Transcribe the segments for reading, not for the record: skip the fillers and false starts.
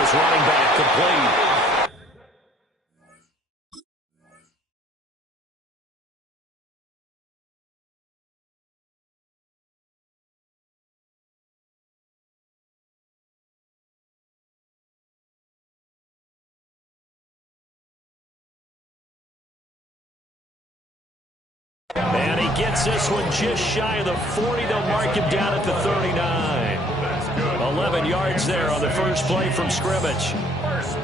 his running back, complete. And he gets this one just shy of the 40. They'll mark him down at the 39. 11 yards there on the first play from scrimmage.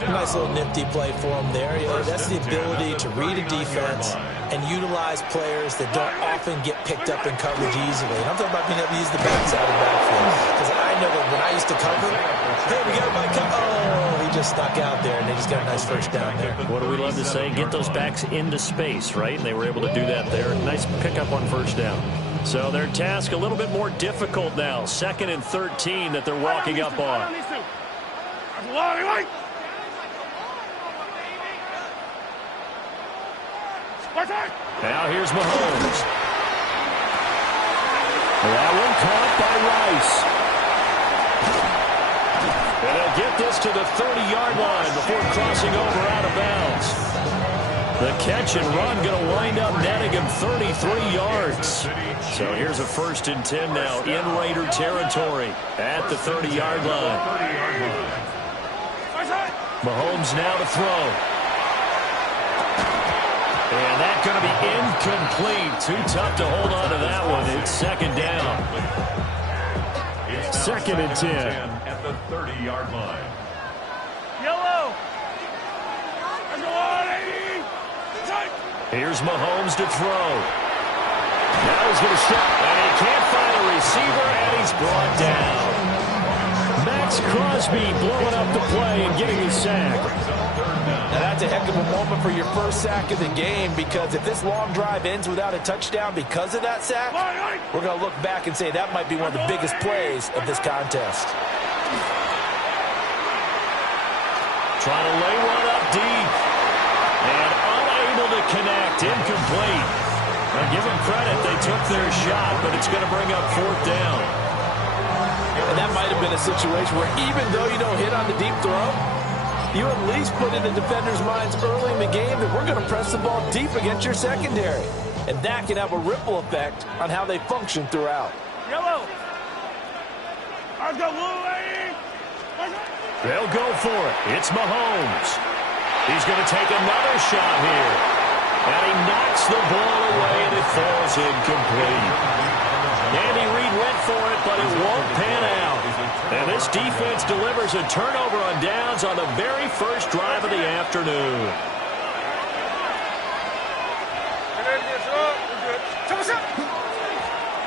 Nice little nifty play for him there. That's the ability to read a defense and utilize players that don't often get picked up in coverage easily. And I'm talking about being able to use the backside of the backfield. Because I know that when I used to cover, hey, we got my cover. Oh, he just snuck out there, and they just got a nice first down there. What do we love to say? Get those backs into space, right? And they were able to do that there. Nice pickup on first down. So their task a little bit more difficult now. 2nd and 13 that they're walking up on. Now here's Mahomes. That one caught by Rice. And they'll get this to the 30-yard line before crossing over out of bounds. The catch and run going to wind up netting him 33 yards. So here's a 1st and 10 now in Raider territory at the 30-yard line. Mahomes now to throw. And that's going to be incomplete. Too tough to hold on to that one. It's 2nd down. 2nd and 10. At the 30-yard line. Yellow. Here's Mahomes to throw. Now he's going to step, and he can't find a receiver, and he's brought down. Max Crosby blowing up the play and getting the sack. Now that's a heck of a moment for your first sack of the game, because if this long drive ends without a touchdown because of that sack, we're going to look back and say that might be one of the biggest plays of this contest. Trying to lay one up deep. And unable to connect. Incomplete. Now give them credit. They took their shot, but it's going to bring up 4th down. And that might have been a situation where even though you don't hit on the deep throw, you at least put in the defenders' minds early in the game that we're going to press the ball deep against your secondary. And that can have a ripple effect on how they function throughout. Yellow. They'll go for it. It's Mahomes. He's going to take another shot here. And he knocks the ball away, and it falls incomplete. Andy Reid went for it, but it won't pan out. And this defense delivers a turnover on downs on the very first drive of the afternoon.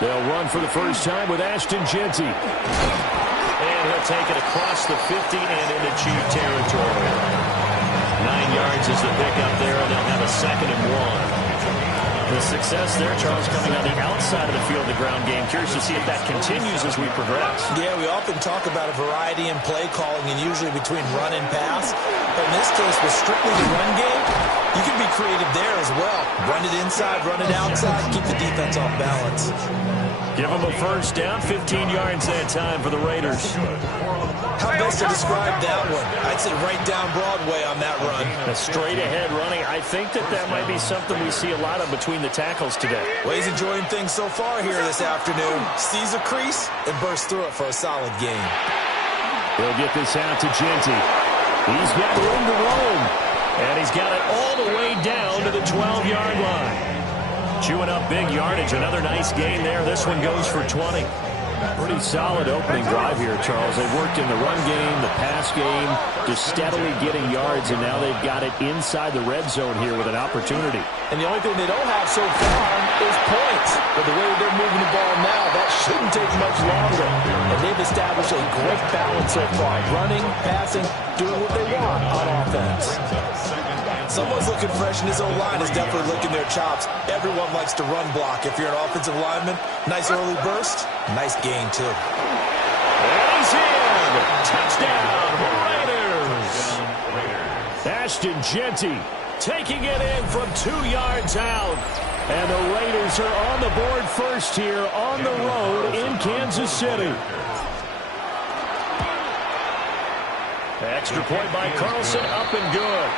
They'll run for the first time with Ashton Jeanty. And he'll take it across the 50 and into Chief territory. 9 yards is the pickup there, and they'll have a 2nd and 1. The success there, Charles, coming on the outside of the field, the ground game. Curious to see if that continues as we progress. Yeah, we often talk about a variety in play calling and usually between run and pass. But in this case, with strictly the run game, you can be creative there as well. Run it inside, run it outside, keep the defense off balance. Give them a first down, 15 yards that time for the Raiders. How best to describe that one? I'd say right down Broadway on that run. A straight-ahead running. I think that might be something we see a lot of between the tackles today. Well, he's enjoying things so far here this afternoon. Sees a crease and bursts through it for a solid gain. He'll get this out to Jeanty. He's got room to roam. And he's got it all the way down to the 12-yard line. Chewing up big yardage. Another nice gain there. This one goes for 20. Pretty solid opening drive here, Charles. They worked in the run game, the pass game, just steadily getting yards, and now they've got it inside the red zone here with an opportunity. And the only thing they don't have so far is points. But the way they're moving the ball now, that shouldn't take much longer. And they've established a great balance so far. Running, passing, doing what they want on offense. Someone's looking fresh, and his O-line is definitely licking their chops. Everyone likes to run block. If you're an offensive lineman, nice early burst, nice gain, too. And he's in! Touchdown, Raiders! Ashton Jeanty taking it in from 2 yards out. And the Raiders are on the board first here on the road in Kansas City. Extra point by Carlson, up and good.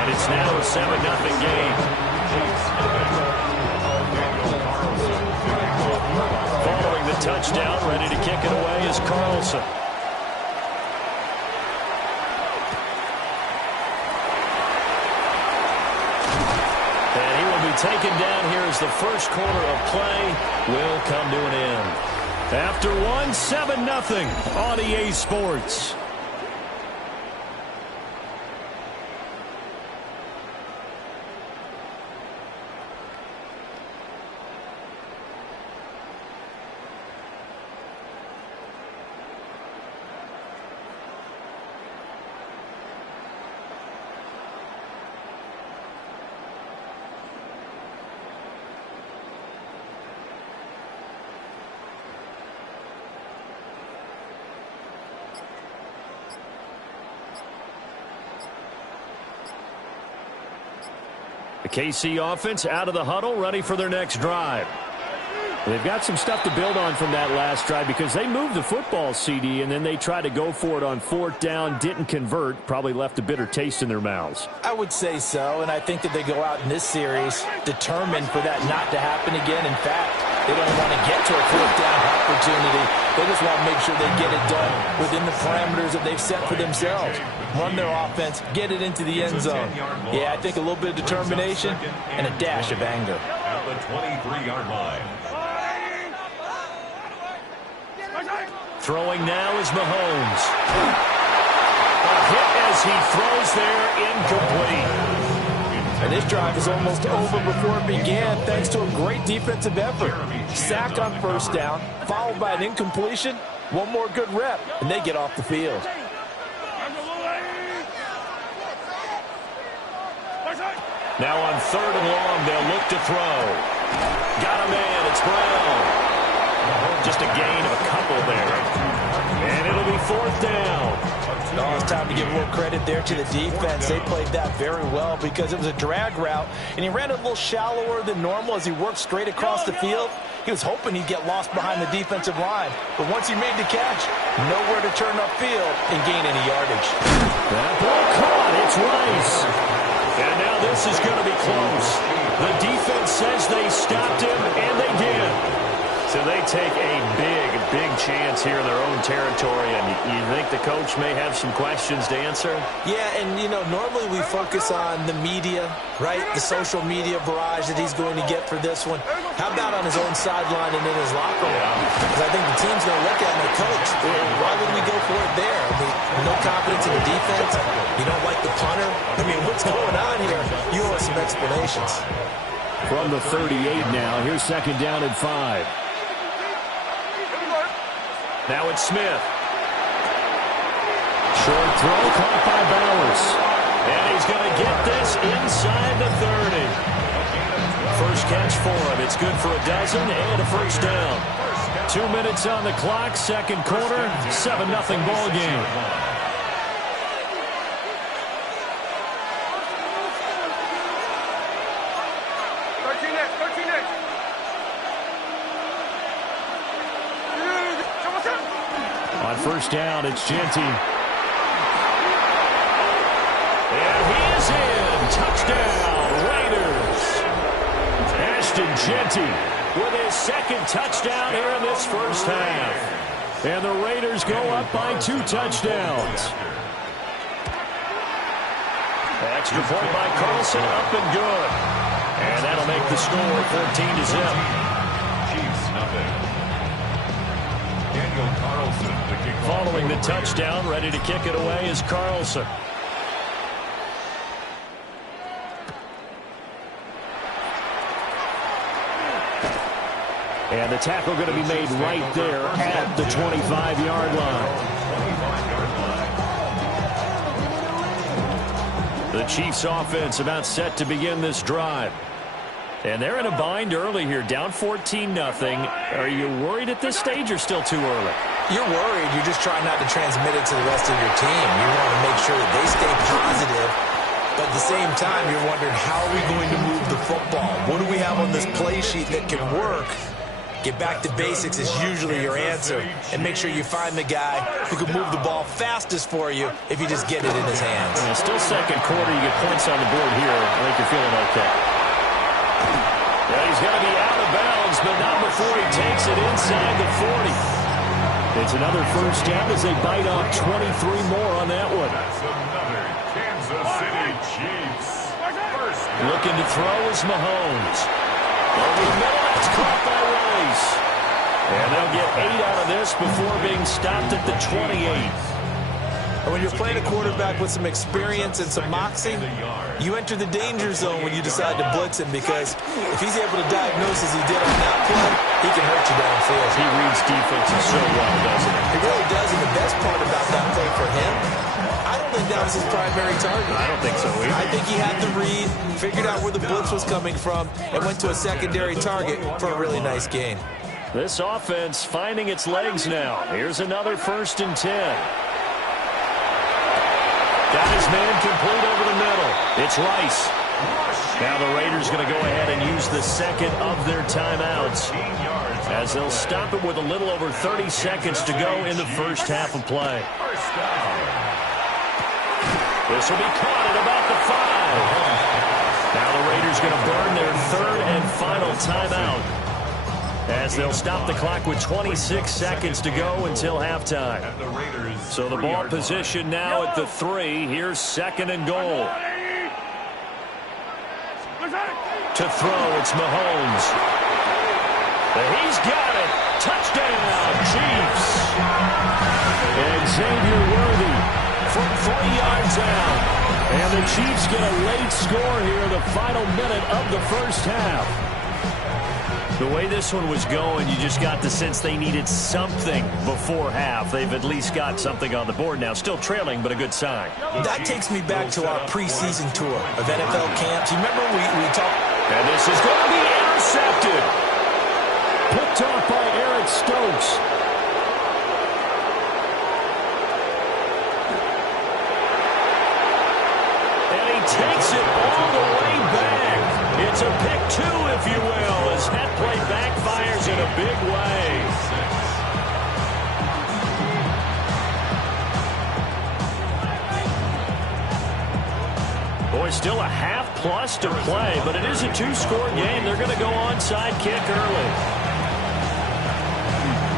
And it's now a 7-0 game. Following the touchdown, ready to kick it away is Carlson. And he will be taken down here as the first quarter of play will come to an end. After one, 7-0 on EA Sports. The KC offense out of the huddle, ready for their next drive. They've got some stuff to build on from that last drive because they moved the football, CD, and then they tried to go for it on 4th down, didn't convert, probably left a bitter taste in their mouths. I would say so, and I think that they go out in this series determined for that not to happen again. In fact, they don't want to get to a 4th down opportunity. They just want to make sure they get it done within the parameters that they've set for themselves. Run their offense, get it into the end zone. Yeah, I think a little bit of determination and a dash of anger. At the 23-yard line. Throwing now is Mahomes. A hit as he throws there, incomplete. And this drive is almost over before it began thanks to a great defensive effort. Sack on 1st down, followed by an incompletion. One more good rep, and they get off the field. Now on 3rd and long, they'll look to throw. Got a man, it's Brown. Just a gain of a couple there. And it'll be 4th down. Oh, it's time to give a little credit there to the defense. They played that very well because it was a drag route, and he ran a little shallower than normal as he worked straight across the field. He was hoping he'd get lost behind the defensive line, but once he made the catch, nowhere to turn upfield and gain any yardage. That ball caught. It's Rice. And now this is going to be close. The defense says they stopped him, and they did. So they take a big chance here in their own territory, and you think the coach may have some questions to answer? Yeah, and, you know, normally we focus on the media, right? The social media barrage that he's going to get for this one. How about on his own sideline and in his locker room? Because I think the team's going to look at him and coach. Why would we go for it there? I mean, no confidence in the defense. You don't like the punter. I mean, what's going on here? You owe us some explanations. From the 38 now, here's 2nd down and 5. Now it's Smith. Short throw caught by Bowers. And he's going to get this inside the 30. First catch for him. It's good for a dozen and a 1st down. 2 minutes on the clock, 2nd quarter, 7-0 ball game. On 1st down, it's Genty. And he is in. Touchdown, Raiders. Ashton Genty with his 2nd touchdown here in this first half. And the Raiders go up by 2 touchdowns. Extra point by Carlson, up and good. And that'll make the score 14-0. Chiefs, nothing. Carlson to kick off. Following the touchdown, ready to kick it away is Carlson. And the tackle going to be made right there at the 25-yard line. The Chiefs offense about set to begin this drive. And they're in a bind early here, down 14-0. Are you worried at this stage or still too early? You're worried. You're just trying not to transmit it to the rest of your team. You want to make sure that they stay positive. But at the same time, you're wondering, how are we going to move the football? What do we have on this play sheet that can work? Get back to basics is usually your answer. And make sure you find the guy who can move the ball fastest for you if you just get it in his hands. Yeah, still second quarter. You get points on the board here. I think you're feeling okay. Yeah, he's going to be out of bounds, but not before he takes it inside the 40. It's another first down as they bite off 23 more on that one. That's another Kansas City Chiefs. Looking to throw is Mahomes. Over the middle, that's caught by Rice. And they'll get 8 out of this before being stopped at the 28. And when you're playing a quarterback with some experience and some moxie, you enter the danger zone when you decide to blitz him, because if he's able to diagnose as he did on that play, he can hurt you downfield. He reads defenses so well, doesn't he? He really does, and the best part about that play for him, I don't think that was his primary target. I don't think so either. I think he had the read, figured out where the blitz was coming from, and went to a secondary target for a really nice gain. This offense finding its legs now. Here's another 1st and 10. Got his man complete over the middle. It's Rice. Now the Raiders going to go ahead and use the second of their timeouts, as they'll stop it with a little over 30 seconds to go in the first half of play. This will be caught at about the 5. Now the Raiders going to burn their 3rd and final timeout, as they'll stop the clock with 26 seconds to go until halftime. So the ball position now at the 3. Here's 2nd and goal. To throw, it's Mahomes. He's got it. Touchdown, Chiefs. And Xavier Worthy from 3 yards out. And the Chiefs get a late score here in the final minute of the first half. The way this one was going, you just got the sense they needed something before half. They've at least got something on the board now. Still trailing, but a good sign. That takes me back to our preseason tour of NFL camps. You remember we talked... And this is going to be intercepted. Picked off by Eric Stokes. And he takes it all the way back. It's a pick 2, if you will, as that play backfires in a big way. Boy, still a half-plus to play, but it is a 2-score game. They're going to go onside kick early.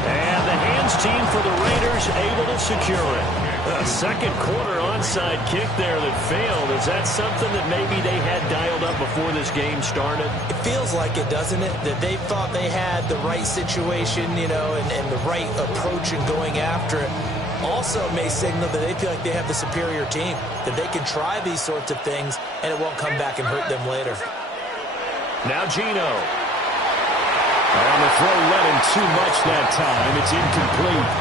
And the hands team for the Raiders able to secure it. A second quarter onside kick there that failed. Is that something that maybe they had dialed up before this game started? It feels like it, doesn't it? That they thought they had the right situation, you know, and the right approach in going after it. Also may signal that they feel like they have the superior team, that they can try these sorts of things and it won't come back and hurt them later. Now Geno. And the throw led him too much that time. It's incomplete.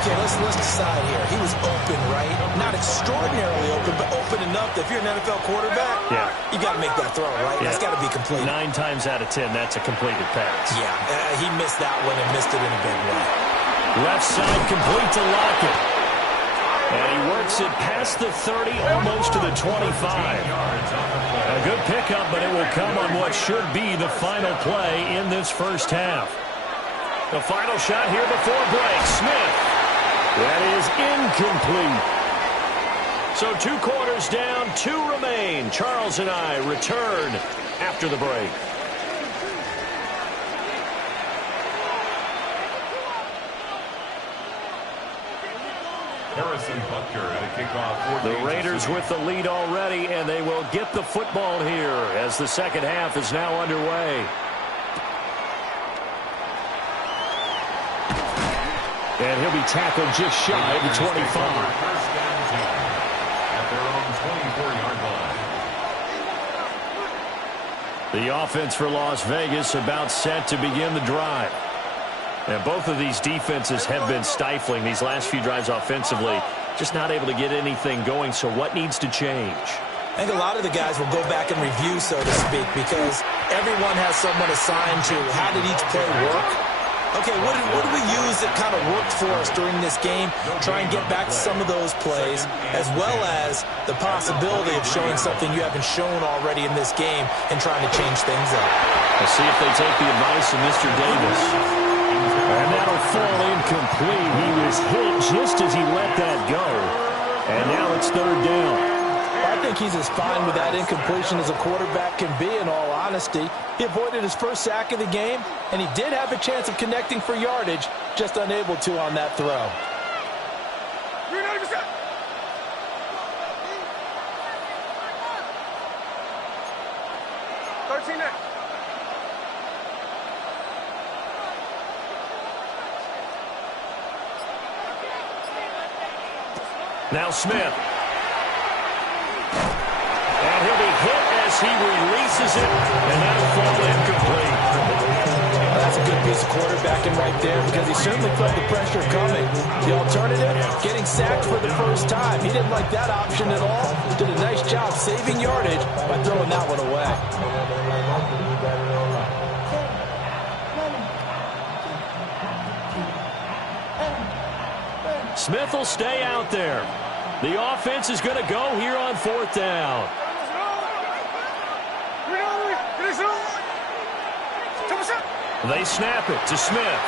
Okay, let's decide here. He was open, right? Not extraordinarily open, but open enough that if you're an NFL quarterback, you got to make that throw, right? Yeah. That's got to be complete. 9 times out of 10, that's a completed pass. Yeah, he missed that one and missed it in a big way. Left side complete to Lockett. And he works it past the 30, almost to the 25. A good pickup, but it will come on what should be the final play in this first half. The final shot here before break. Smith. That is incomplete. So 2 quarters down, 2 remain. Charles and I return after the break. Harrison Butker at a kickoff. The Raiders with the lead already, and they will get the football here as the second half is now underway. And he'll be tackled just shy of the 25. First down team at their own 24-yard line. The offense for Las Vegas about set to begin the drive. And both of these defenses have been stifling these last few drives offensively. Just not able to get anything going, so what needs to change? I think a lot of the guys will go back and review, so to speak, because everyone has someone assigned to how did each play work. okay, what do we use that kind of worked for us during this game? Try and get back to some of those plays, as well as the possibility of showing something you haven't shown already in this game and trying to change things up. Let's see if they take the advice of Mr. Davis. And that'll fall incomplete. He was hit just as he let that go. And now it's third down. I think he's as fine with that incompletion as a quarterback can be, in all honesty. He avoided his first sack of the game, and he did have a chance of connecting for yardage, just unable to on that throw. 13 next. Now Smith. And he'll be hit as he releases it, and that'll fall incomplete. That's a good piece of quarterbacking right there, because he certainly felt the pressure coming. The alternative, getting sacked for the first time. He didn't like that option at all. Did a nice job saving yardage by throwing that one away. Smith will stay out there. The offense is going to go here on fourth down. They snap it to Smith.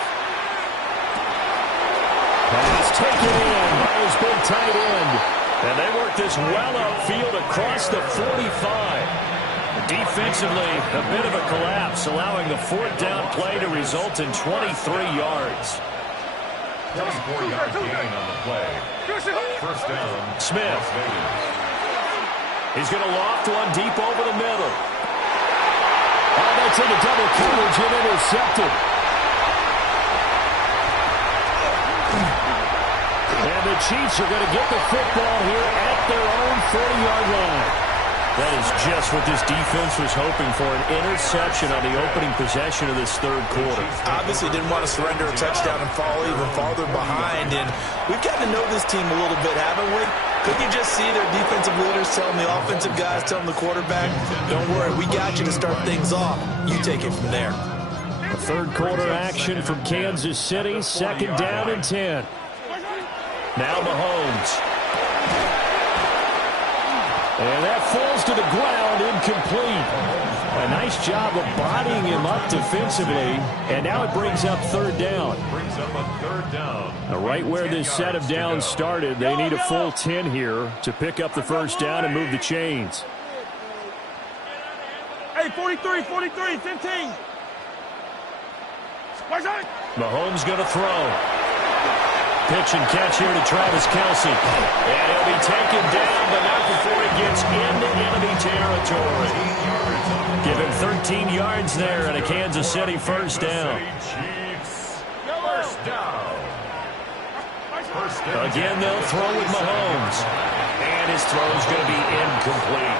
Pass taken in by his big tight end. And they work this well upfield across the 45. Defensively, a bit of a collapse, allowing the fourth down play to result in 23 yards. 4-yard gain on the play. First down. Smith. He's going to loft one deep over the middle. Oh, that's into double coverage and intercepted. And the Chiefs are going to get the football here at their own 40-yard line. That is just what this defense was hoping for, an interception on the opening possession of this third quarter. Obviously didn't want to surrender a touchdown and fall even farther behind. And we've gotten to know this team a little bit, haven't we? Couldn't you just see their defensive leaders telling the offensive guys, telling the quarterback, don't worry, we got you to start things off. You take it from there. A third quarter action from Kansas City, second down and 10. Now Mahomes. And that falls to the ground, incomplete. A nice job of bodying him up defensively. And now it brings up third down. Brings up a third down. Now right where this set of downs started, they need a full 10 here to pick up the first down and move the chains. Hey, 43, 15. Mahomes going to throw. Pitch and catch here to Travis Kelce. And he'll be taken down, but not before he gets into enemy territory. Give him 13 yards there and a Kansas City first down. First down. Again, they'll throw with Mahomes. And his throw is going to be incomplete.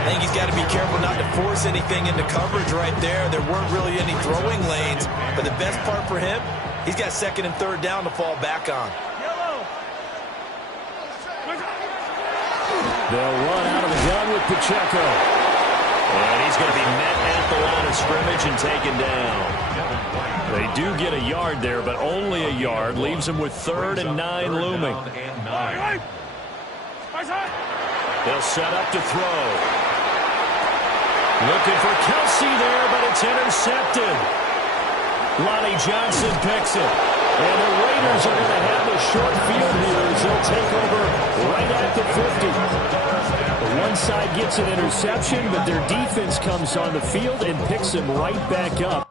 I think he's got to be careful not to force anything into coverage right there. There weren't really any throwing lanes. But the best part for him, he's got second and third down to fall back on. They'll run out of the gun with Pacheco. And he's going to be met at the line of scrimmage and taken down. They do get a yard there, but only a yard. Leaves them with 3rd and 9 looming. They'll set up to throw. Looking for Kelce there, but it's intercepted. Lonnie Johnson picks it. And the Raiders are going to have a short field here as they'll take over right at the 50. The one side gets an interception, but their defense comes on the field and picks them right back up.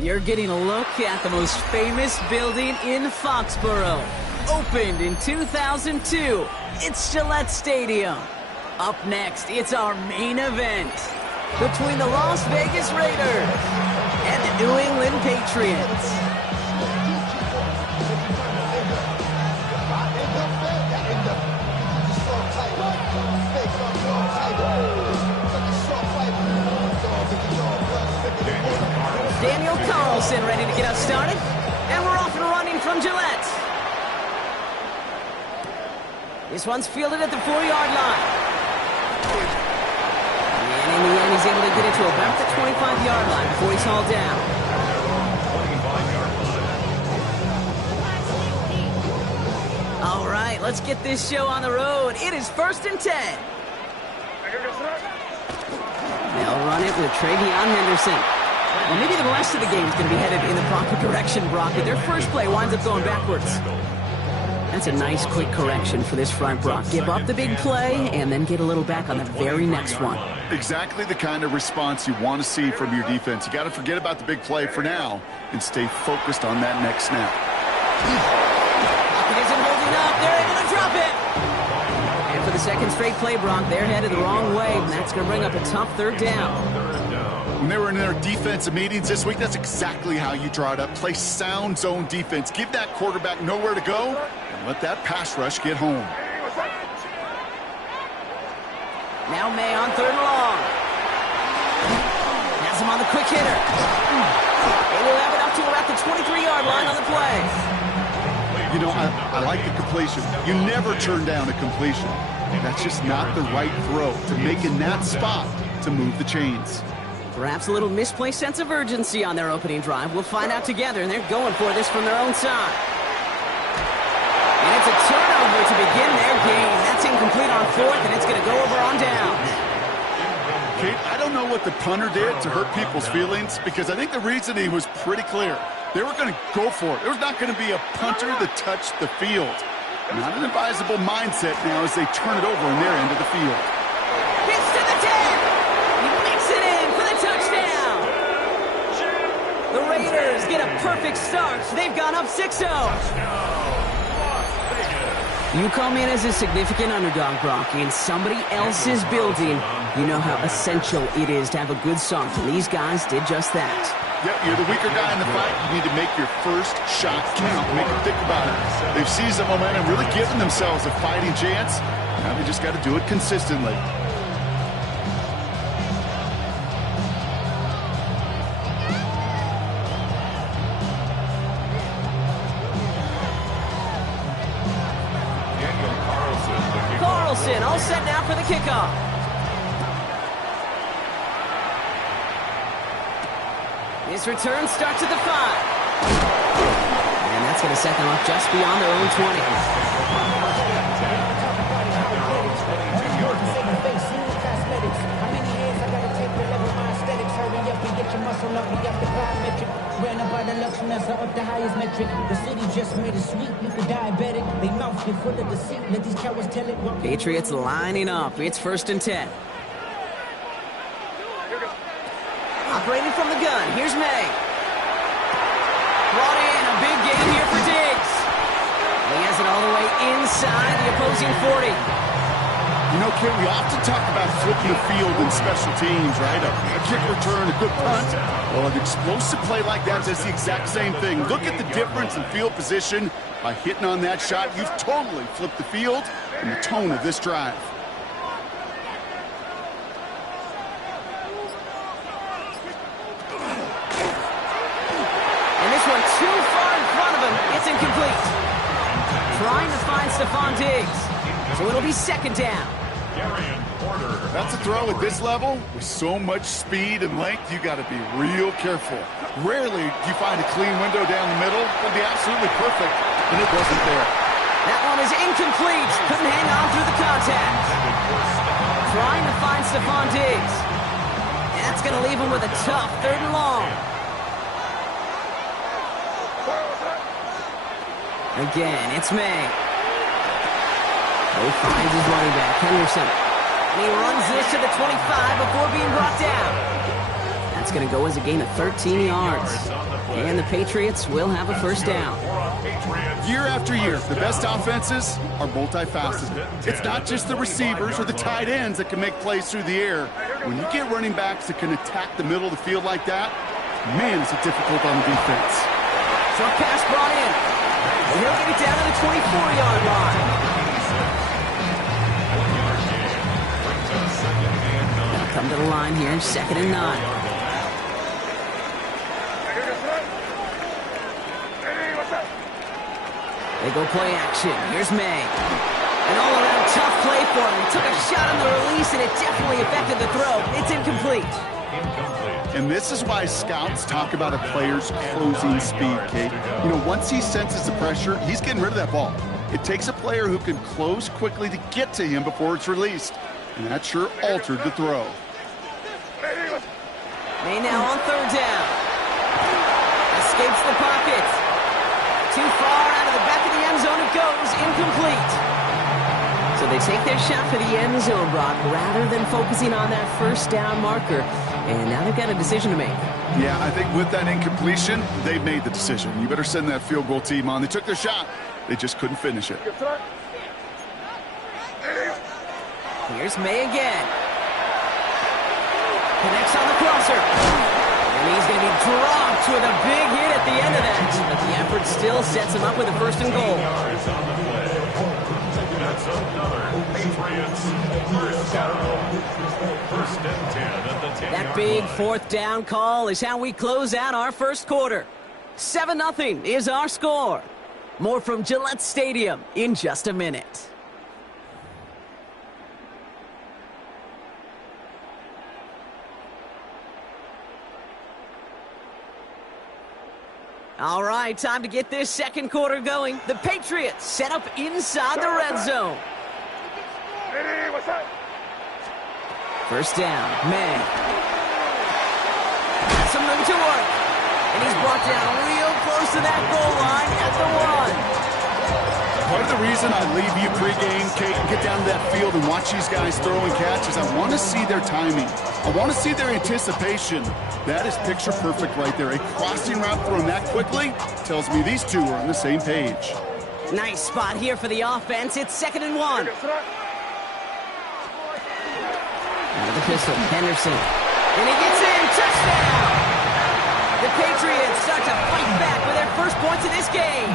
You're getting a look at the most famous building in Foxborough. Opened in 2002, it's Gillette Stadium. Up next, it's our main event between the Las Vegas Raiders and the New England Patriots. Daniel Carlson ready to get us started, and we're off and running from Gillette. This one's fielded at the 4-yard line. And in the end, he's able to get it to about the 25-yard line before he's hauled down. All right, let's get this show on the road. It is 1st and 10. They'll run it with Travion Henderson. Well, maybe the rest of the game is going to be headed in the proper direction, Brock, but their first play winds up going backwards. That's a nice, quick correction for this front, Brock. Give up the big play and then get a little back on the very next one. Exactly the kind of response you want to see from your defense. You got to forget about the big play for now and stay focused on that next snap. It isn't holding up. They're able to drop it. And for the second straight play, Brock, they're headed the wrong way, and that's going to bring up a tough 3rd down. When they were in their defensive meetings this week, that's exactly how you draw it up. Play sound zone defense. Give that quarterback nowhere to go and let that pass rush get home. Now May on 3rd and long. Has him on the quick hitter. They will have it up to about the 23-yard line on the play. You know, I like the completion. You never turn down a completion. That's just not the right throw to make in that spot to move the chains. Perhaps a little misplaced sense of urgency on their opening drive. We'll find out together, and they're going for this from their own side. And it's a turnover to begin their game. That's incomplete on 4th, and it's going to go over on down. Kate, I don't know what the punter did to hurt people's feelings, because I think the reasoning was pretty clear. They were going to go for it. There was not going to be a punter that touched the field. Not an advisable mindset now as they turn it over on their end of the field. Gets to the 10. He makes it in for the touchdown. The Raiders get a perfect start. They've gone up 6-0. You come in as a significant underdog, Brock, in somebody else's building. You know how essential it is to have a good start, and these guys did just that. Yep, you're the weaker guy in the fight. You need to make your first shot count. Make them think about it. They've seized the momentum, really given themselves a fighting chance. Now they just got to do it consistently. Carlson all set now for the kickoff. This return starts at the 5. And that's going to set them up just beyond their own 20. Up the highest metric. The city just made it sweet. You could diabetic. They mouth get full of deceit. Let these cowards tell it. Patriots lining up. It's 1st and 10. Operating from the gun. Here's May. Brought in a big game here for Diggs. He has it all the way inside the opposing 40. You know, Kate, we often talk about flipping the field in special teams, right? A kick return, a good punt. Well, an explosive play like that does the exact same thing. Look at the difference in field position. By hitting on that shot, you've totally flipped the field and the tone of this drive. And this one too far in front of him. It's incomplete. Trying to find Stephon Diggs. So it'll be 2nd down. That's a throw at this level. With so much speed and length, you got to be real careful. Rarely do you find a clean window down the middle. It'll be absolutely perfect, and it wasn't there. That one is incomplete. Couldn't hang on through the contact. Trying to find Stephon Diggs. That's going to leave him with a tough 3rd and long. Again, it's May. He finds his running back, Henderson. And he runs this to the 25 before being brought down. That's That's going to go as a gain of 13 yards. And the Patriots will have a first down. Year after year, the best offenses are multifaceted. It's not just the receivers or the tight ends that can make plays through the air. When you get running backs that can attack the middle of the field like that, man, is it difficult on the defense. Short pass brought in. And he'll get it down to the 24-yard line. They'll come to the line here, 2nd and 9. They go play action. Here's May. An all-around tough play for him. He took a shot on the release, and it definitely affected the throw. It's incomplete. And this is why scouts talk about a player's closing speed, Kate. You know, once he senses the pressure, he's getting rid of that ball. It takes a player who can close quickly to get to him before it's released. And that sure altered the throw. May now on 3rd down. Escapes the pocket. Too far out of the back of the end zone it goes. Incomplete. So they take their shot for the end zone, Brock, rather than focusing on that first down marker. And now they've got a decision to make. Yeah, I think with that incompletion, they've made the decision. You better send that field goal team on. They took their shot. They just couldn't finish it. Here's May again. Connects on the crosser. And he's going to be dropped with a big hit at the end of that. But the effort still sets him up with a 1st and goal. That's another Patriots first down. 1st and 10 at the 10-yard line. That big 4th down call is how we close out our first quarter. 7-0 is our score. More from Gillette Stadium in just a minute. All right, time to get this second quarter going. The Patriots set up inside the red zone. First down, May. Has some room to work. And he's brought down real close to that goal line at the 1. Part of the reason I leave you pregame, Kate, and get down to that field and watch these guys throw and catch is I want to see their timing. I want to see their anticipation. That is picture perfect right there. A crossing route thrown that quickly tells me these two are on the same page. Nice spot here for the offense. It's 2nd and 1. Out of the pistol, Henderson. And he gets in. Touchdown! The Patriots start to fight back with their first points of this game.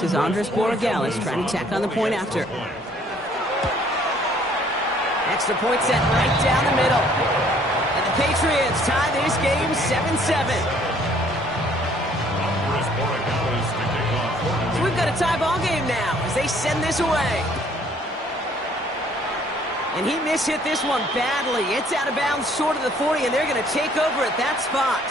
This is Andres Borregales trying to tack on the point after. Extra point set right down the middle. And the Patriots tie this game 7-7. So we've got a tie ball game now as they send this away. And he mishit this one badly. It's out of bounds short of the 40, and they're going to take over at that spot.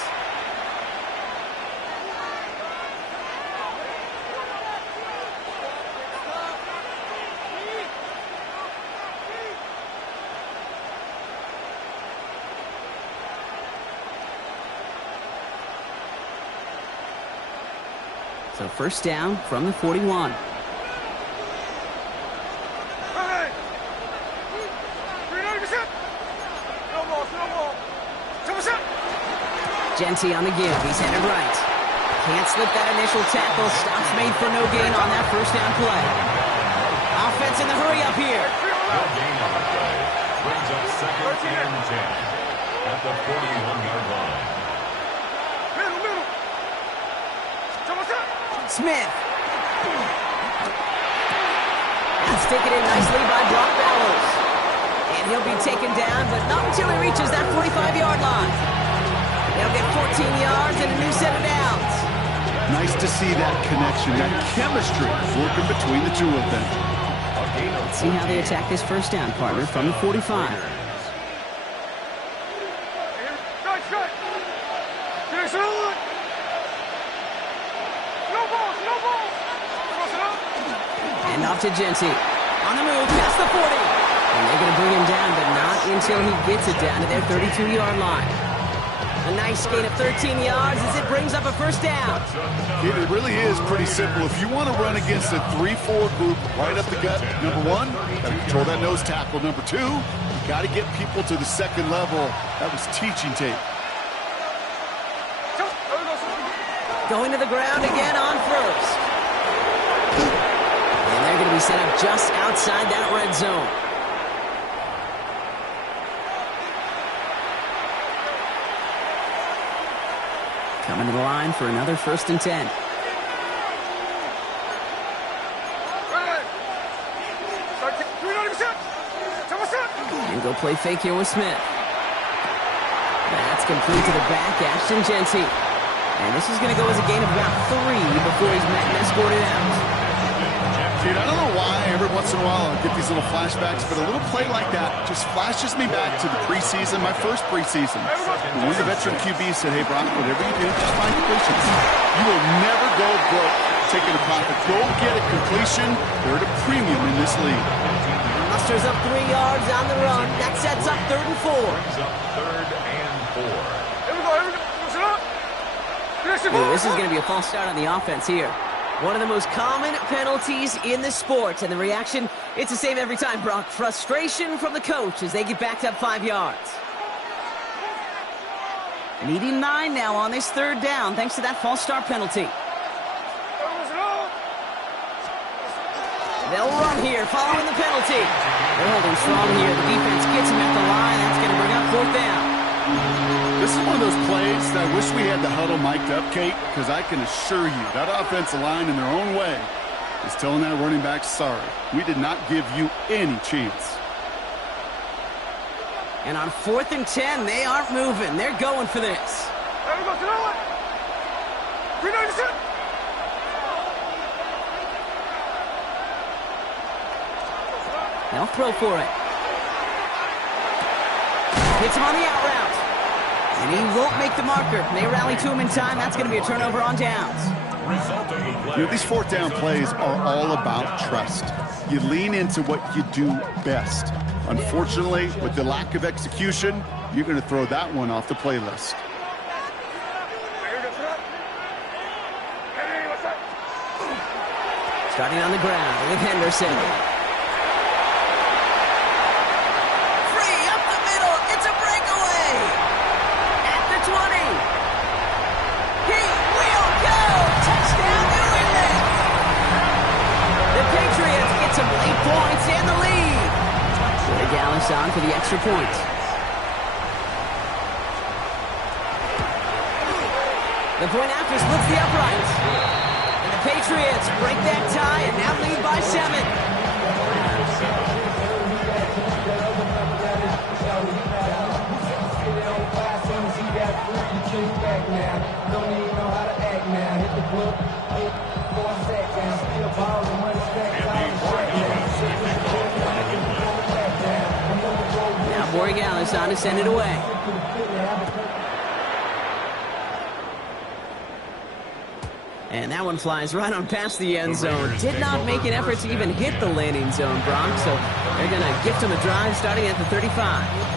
So first down from the 41. Genty on the give. He's headed right. Can't slip that initial tackle. Stops made for no gain on that first down play. Offense in the hurry up here. No gain on the play. Brings up 2nd and 10 at the 41-yard line. Smith. That's taken in nicely by Brock Bowers. And he'll be taken down, but not until he reaches that 45-yard line. They'll get 14 yards and a new set of downs. Nice to see that connection, that chemistry working between the two of them. Let's see how they attack this first down, partner, from the 45. Off to Genty. On the move, past the 40. And they're going to bring him down, but not until he gets it down to their 32-yard line. A nice gain of 13 yards as it brings up a first down. It really is pretty simple. If you want to run against a 3-4 group right up the gut, number one, got to control that nose tackle. Number two, you got to get people to the second level. That was teaching tape. Going to the ground again on first. And they're going to be set up just outside that red zone. Coming to the line for another 1st and 10. And go play fake here with Smith. That's complete to the back, Ashton Genty. And this is going to go as a gain of about 3 before he's met and escorted out. Dude, I don't know why every once in a while I get these little flashbacks, but a little play like that just flashes me back to the preseason, my first preseason. When one of the veteran QBs said, hey, Brock, whatever you do, just find completions. You will never go broke taking a profit. Go get a completion. They're at a premium in this league. Musters up 3 yards on the run. That sets up 3rd and 4. Brings up 3rd and 4. Ooh, this is going to be a false start on the offense here. One of the most common penalties in the sport. And the reaction, it's the same every time, Brock. Frustration from the coach as they get backed up 5 yards. Needing 9 now on this 3rd down thanks to that false start penalty. They'll run here following the penalty. They're holding strong here. The defense gets him at the line. That's going to bring up 4th down. This is one of those plays that I wish we had the huddle mic'd up, Kate, because I can assure you that offensive line in their own way is telling that running back, sorry, we did not give you any chance. And on 4th and 10, they aren't moving. They're going for this. They'll throw for it. Hits him on the out route. And he won't make the marker. They rally to him in time. That's going to be a turnover on downs. You know, these 4th down plays are all about trust. You lean into what you do best. Unfortunately, with the lack of execution, you're going to throw that one off the playlist. Starting on the ground with Henderson. Free up the middle. It's a breakaway. At the 20. He will go. Touchdown, New England. The Patriots get some late points in the lead. Greg Allis on for the extra point. The point after splits the uprights. And the Patriots break that tie and now lead by 7. Now Borregales on to send it away. And that one flies right on past the end zone. Did not make an effort to even hit the landing zone, Brock. So they're going to gift him a drive starting at the 35.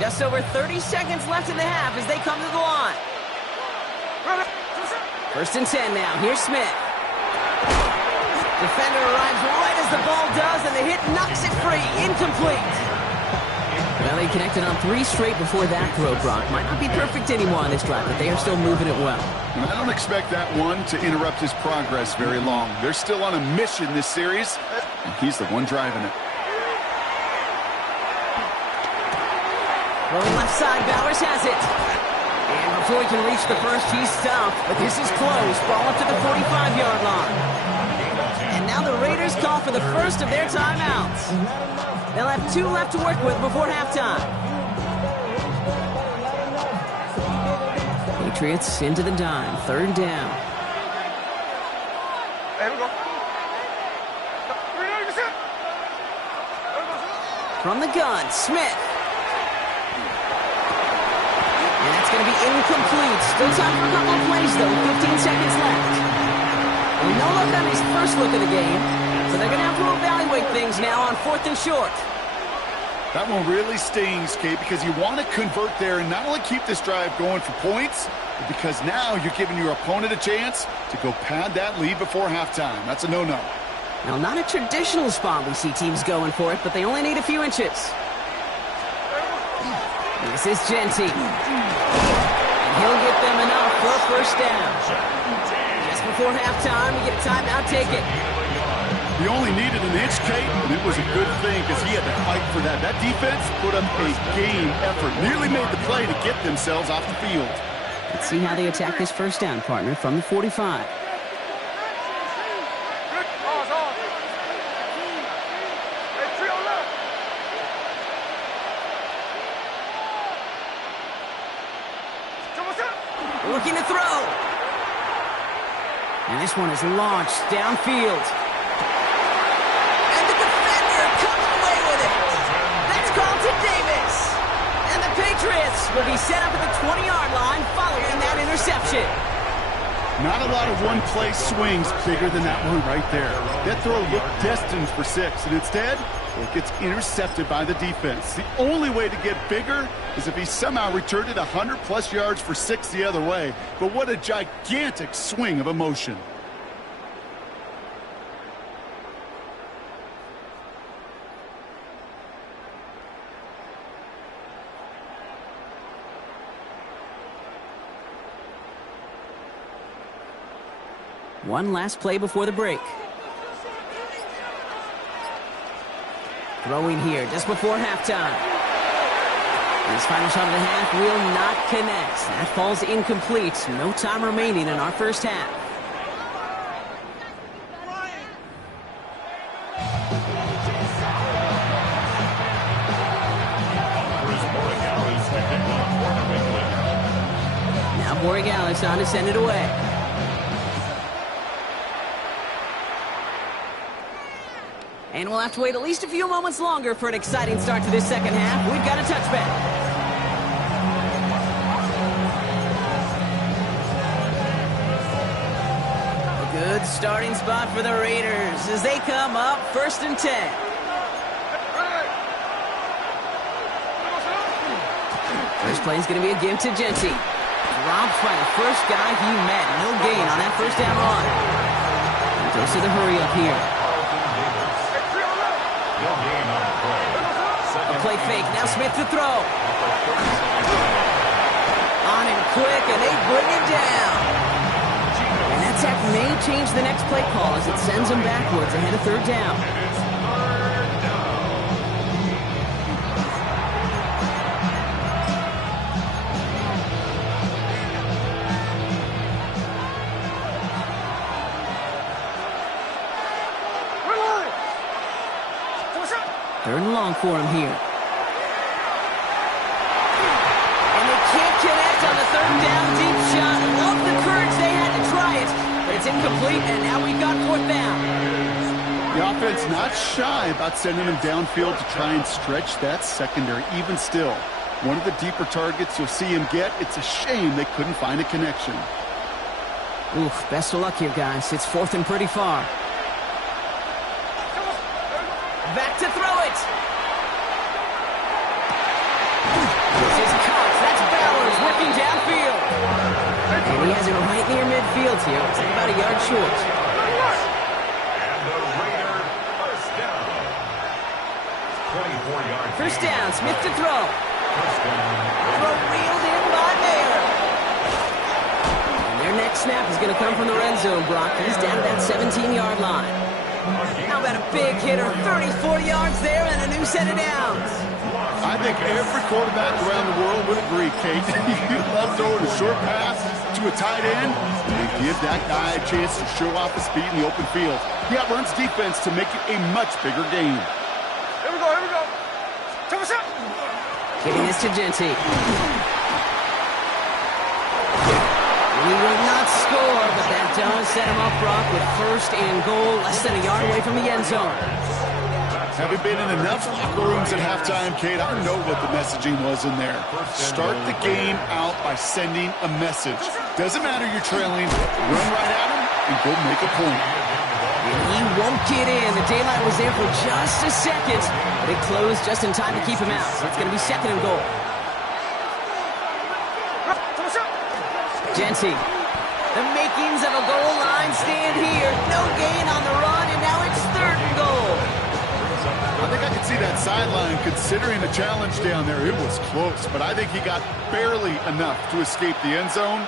Just over 30 seconds left in the half as they come to the line. 1st and 10 now. Here's Smith. Defender arrives right as the ball does, and the hit knocks it free. Incomplete. Well, he connected on 3 straight before that throw, Brock. Might not be perfect anymore on this drive, but they are still moving it well. And I don't expect that one to interrupt his progress very long. They're still on a mission this series, and he's the one driving it. Rolling left side, Bowers has it. And before he can reach the first, he's stopped. But this is close. Ball up to the 45-yard line. And now the Raiders call for the first of their timeouts. They'll have 2 left to work with before halftime. Patriots into the dime. 3rd down. Here we go. From the gun, Smith. And that's going to be incomplete. Still time for a couple of plays, though. 15 seconds left. Well, no look on his first look of the game, so they're going to have to evaluate things now on 4th and short. That one really stings, Kate, because you want to convert there and not only keep this drive going for points, but because now you're giving your opponent a chance to go pad that lead before halftime. That's a no-no. Now, not a traditional spot we see teams going for it, but they only need a few inches. This is Genty. And he'll get them enough for a first down. Just before halftime, we get a timeout, take it. He only needed an inch, Kate, and it was a good thing because he had to fight for that. That defense put up a game effort, nearly made the play to get themselves off the field. Let's see how they attack this first down, partner, from the 45. Looking to throw. And this one is launched downfield. And the defender comes away with it. That's Carlton Davis. And the Patriots will be set up at the 20-yard line following that interception. Not a lot of one-play swings bigger than that one right there. That throw looked destined for 6, and instead, it gets intercepted by the defense. The only way to get bigger is if he somehow returned it 100-plus yards for 6 the other way. But what a gigantic swing of emotion. One last play before the break. Throwing here just before halftime. His final shot of the half will not connect. That falls incomplete. No time remaining in our first half. Now Borregales on to send it away. And we'll have to wait at least a few moments longer for an exciting start to this second half. We've got a touchback. A good starting spot for the Raiders as they come up 1st and 10. First play is going to be a give to Genty. Dropped by the first guy he met. No gain on that first down run. Goes to the hurry up here. A play fake. Now Smith to throw. On him quick, and they bring him down. And that sack may change the next play call as it sends him backwards ahead of 3rd down. Third and long for him here. And they can't connect on the 3rd down deep shot. Love the courage they had to try it, but it's incomplete, and now we've got 4th down. The offense not shy about sending him downfield to try and stretch that secondary. Even still, one of the deeper targets you'll see him get. It's a shame they couldn't find a connection. Oof, best of luck here, guys. It's 4th and pretty far. Back to throw it. This is Cox. That's Bowers working downfield. And he has it right near midfield here. It's about a yard short. And the Raider first down. 24-yard. First down, Smith to throw. First down. Throw reeled in by Mayer. And their next snap is going to come from the red zone, Brock. He's down to that 17-yard line. How about a big hitter, 34 yards there and a new set of downs. I think every quarterback around the world would agree, Kate. You love throwing a short pass to a tight end and give that guy a chance to show off his speed in the open field. He outruns defense to make it a much bigger game. Here we go, here we go. Take a shot. Giving this to Genty. He will not score, but that does set him up, Brock, with first and goal, less than a yard away from the end zone. Having been in enough locker rooms at halftime, Kate, I know what the messaging was in there. Start the game out by sending a message. Doesn't matter you're trailing, run right at him and go make a point. He won't get in. The daylight was there for just a second, but it closed just in time to keep him out. So it's going to be second and goal. Genty. The makings of a goal line stand here. No gain on the run, and now it's third and goal. I think I could see that sideline considering the challenge down there. It was close, but I think he got barely enough to escape the end zone.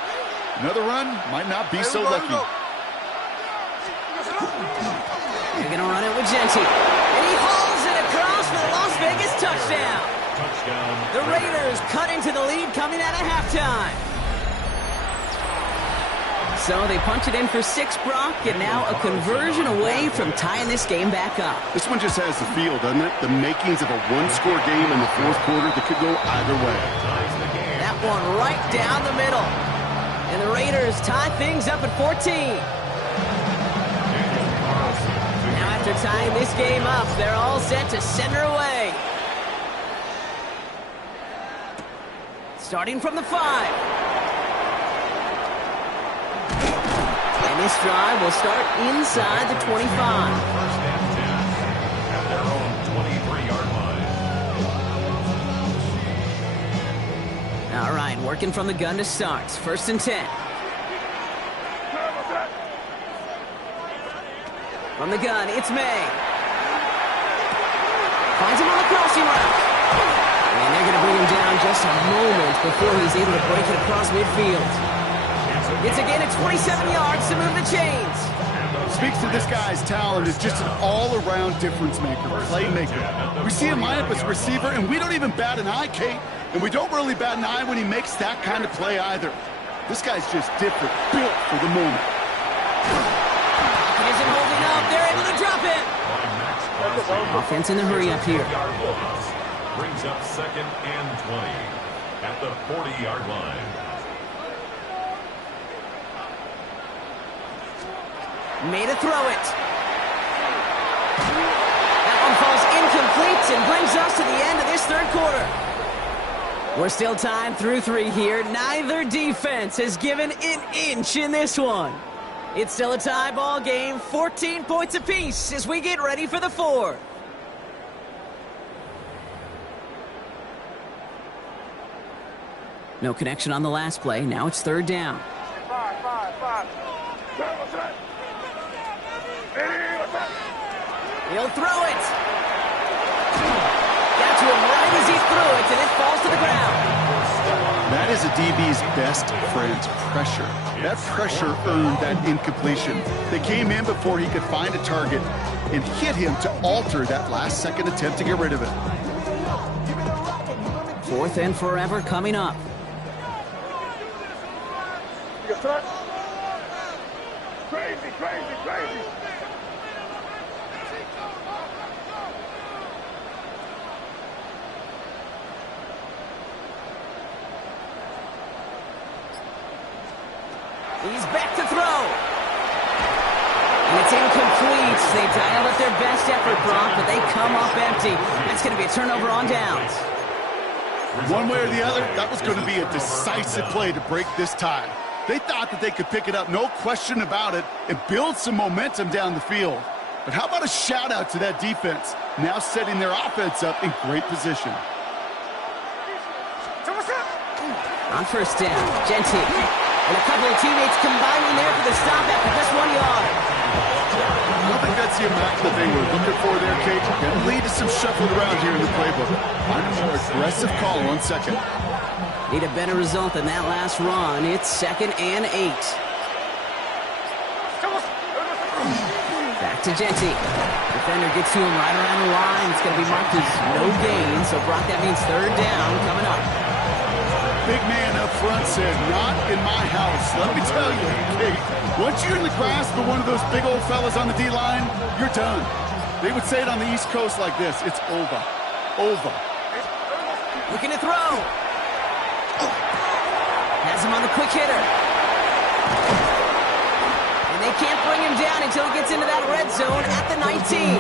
Another run might not be so lucky. They're going to run it with Genty. And he hauls it across for the Las Vegas touchdown. The Raiders cut into the lead coming out of halftime. So they punch it in for 6, Brock, and now a conversion away from tying this game back up. This one just has the feel, doesn't it? The makings of a one-score game in the fourth quarter that could go either way. That one right down the middle. And the Raiders tie things up at 14. Now after tying this game up, they're all set to send her away. Starting from the 5. And this drive will start inside the 25. First and 10 at their own 23-yard line. All right, working from the gun to start. First and 10. From the gun, it's May. Finds him on the crossing route. And they're going to bring him down just a moment before he's able to break it across midfield. It's again at 27 yards to move the chains. Speaks to this guy's talent as just an all-around difference maker, playmaker. We see him line up as a receiver, and we don't even bat an eye, Kate. And we don't really bat an eye when he makes that kind of play either. This guy's just different, built for the moment. He isn't holding up. They're able to drop it. Offense in the hurry up here. Brings up second and 20 at the 40-yard line. Made a throw it. That one falls incomplete and brings us to the end of this third quarter. We're still tied through 3 here. Neither defense has given an inch in this one. It's still a tie ball game, 14 points apiece as we get ready for the 4th. No connection on the last play. Now it's third down. 5. He'll throw it. Got to him right as he threw it, and it falls to the ground. That is a DB's best friend, pressure. That pressure earned that incompletion. They came in before he could find a target and hit him to alter that last-second attempt to get rid of it. 4th and forever coming up. Crazy. He's back to throw. And it's incomplete. They dialed up their best effort, Brock, but they come up empty. That's going to be a turnover on downs. One way or the other, that was going to be a decisive play to break this tie. They thought that they could pick it up, no question about it, and build some momentum down the field. But how about a shout-out to that defense, now setting their offense up in great position. On first down, Genty. And a couple of teammates combining there for the stop after just 1 yard. I don't think that's the amount that they were looking for there, Kate. It'll lead to some shuffling around here in the playbook. Find a more aggressive call on second. Need a better result than that last run. It's second and 8. Back to Genty. Defender gets to him right around the line. It's going to be marked as no gain. So, Brock, that means third down coming up. Big man up front said, not in my house. Let me tell you, Kate, once you're in the grasp of one of those big old fellas on the D-line, you're done. They would say it on the East Coast like this. It's over. Over. Looking to throw. Has him on the quick hitter. they can't bring him down until he gets into that red zone at the 19.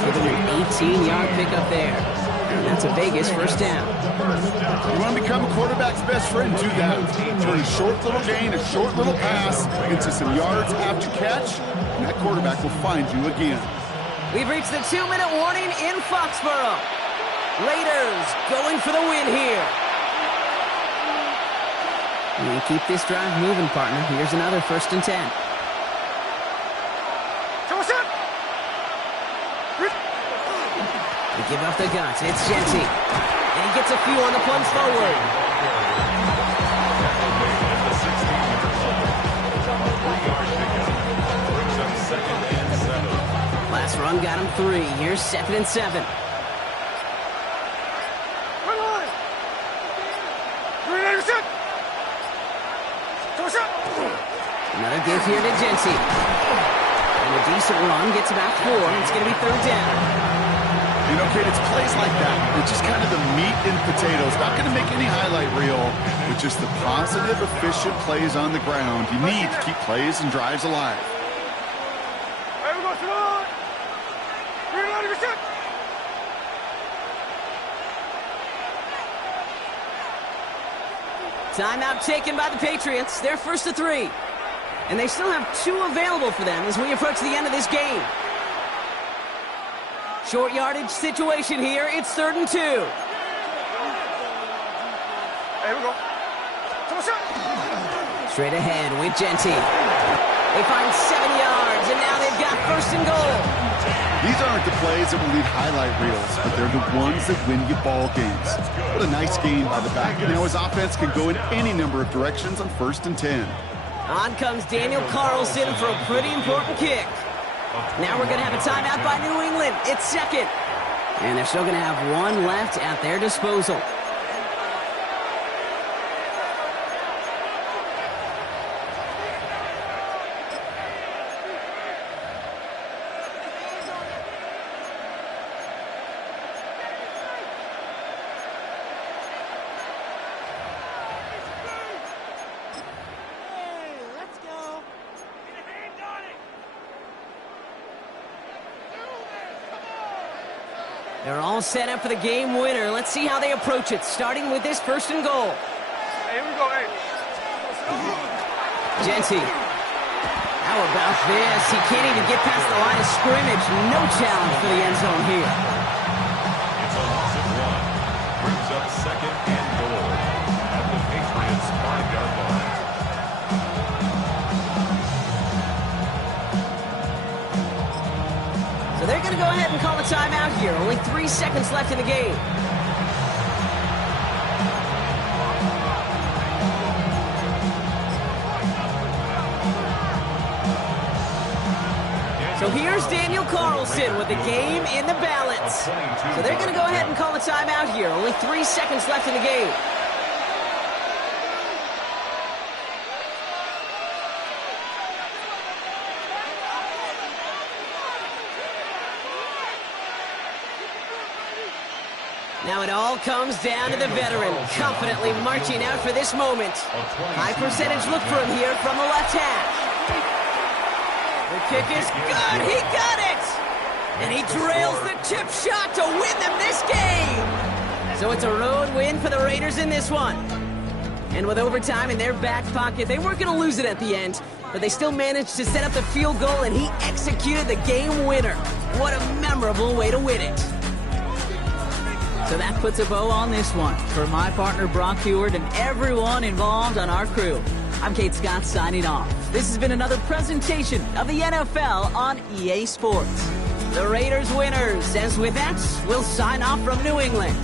Give him an 18-yard pickup there. And that's a Vegas first down. You want to become a quarterback's best friend, do that. Turn a short little gain, a short little pass into some yards after catch, and that quarterback will find you again. We've reached the 2-minute warning in Foxborough. Raiders going for the win here. And keep this drive moving, partner. Here's another 1st and 10. They give up the guts. It's Genty. And he gets a few on the plunge forward. Last run got him 3. Here's 2nd and 7. Another give here to Genty. And a decent run gets about 4. It's going to be 3rd down. You know, kid, it's plays like that. It's just kind of the meat and potatoes. Not going to make any highlight reel, but just the positive, efficient plays on the ground. You need to keep plays and drives alive. Timeout taken by the Patriots. They're 1st to 3. And they still have 2 available for them as we approach the end of this game. Short yardage situation here. It's 3rd and 2. Here we go. Straight ahead with Genty. They find 7 yards, and now they've got 1st and goal. These aren't the plays that will lead highlight reels, but they're the ones that win you ball games. What a nice game by the back. Now his offense can go in any number of directions on 1st and 10. On comes Daniel Carlson for a pretty important kick. Now we're going to have a timeout by New England. It's 2nd. And they're still going to have 1 left at their disposal. They're all set up for the game winner. Let's see how they approach it, starting with this 1st and goal. Here we go, hey. Genty. How about this? He can't even get past the line of scrimmage. No challenge for the end zone here. It's a loss of 1. Brings up 2nd and goal at the Patriots' 5-yard line. So they're going to go ahead and call a timeout here. Only 3 seconds left in the game. So here's Daniel Carlson with the game in the balance. So they're going to go ahead and call a timeout here. Only 3 seconds left in the game. Now it all comes down to the veteran, confidently marching out for this moment. High percentage look for him here from the left hash. The kick is good. He got it. And he drills the chip shot to win them this game. So it's a road win for the Raiders in this one. And with overtime in their back pocket, they weren't going to lose it at the end, but they still managed to set up the field goal, and he executed the game winner. What a memorable way to win it. So that puts a bow on this one. For my partner, Brock Heward, and everyone involved on our crew, I'm Kate Scott signing off. This has been another presentation of the NFL on EA Sports. The Raiders winners, as with that, we'll sign off from New England.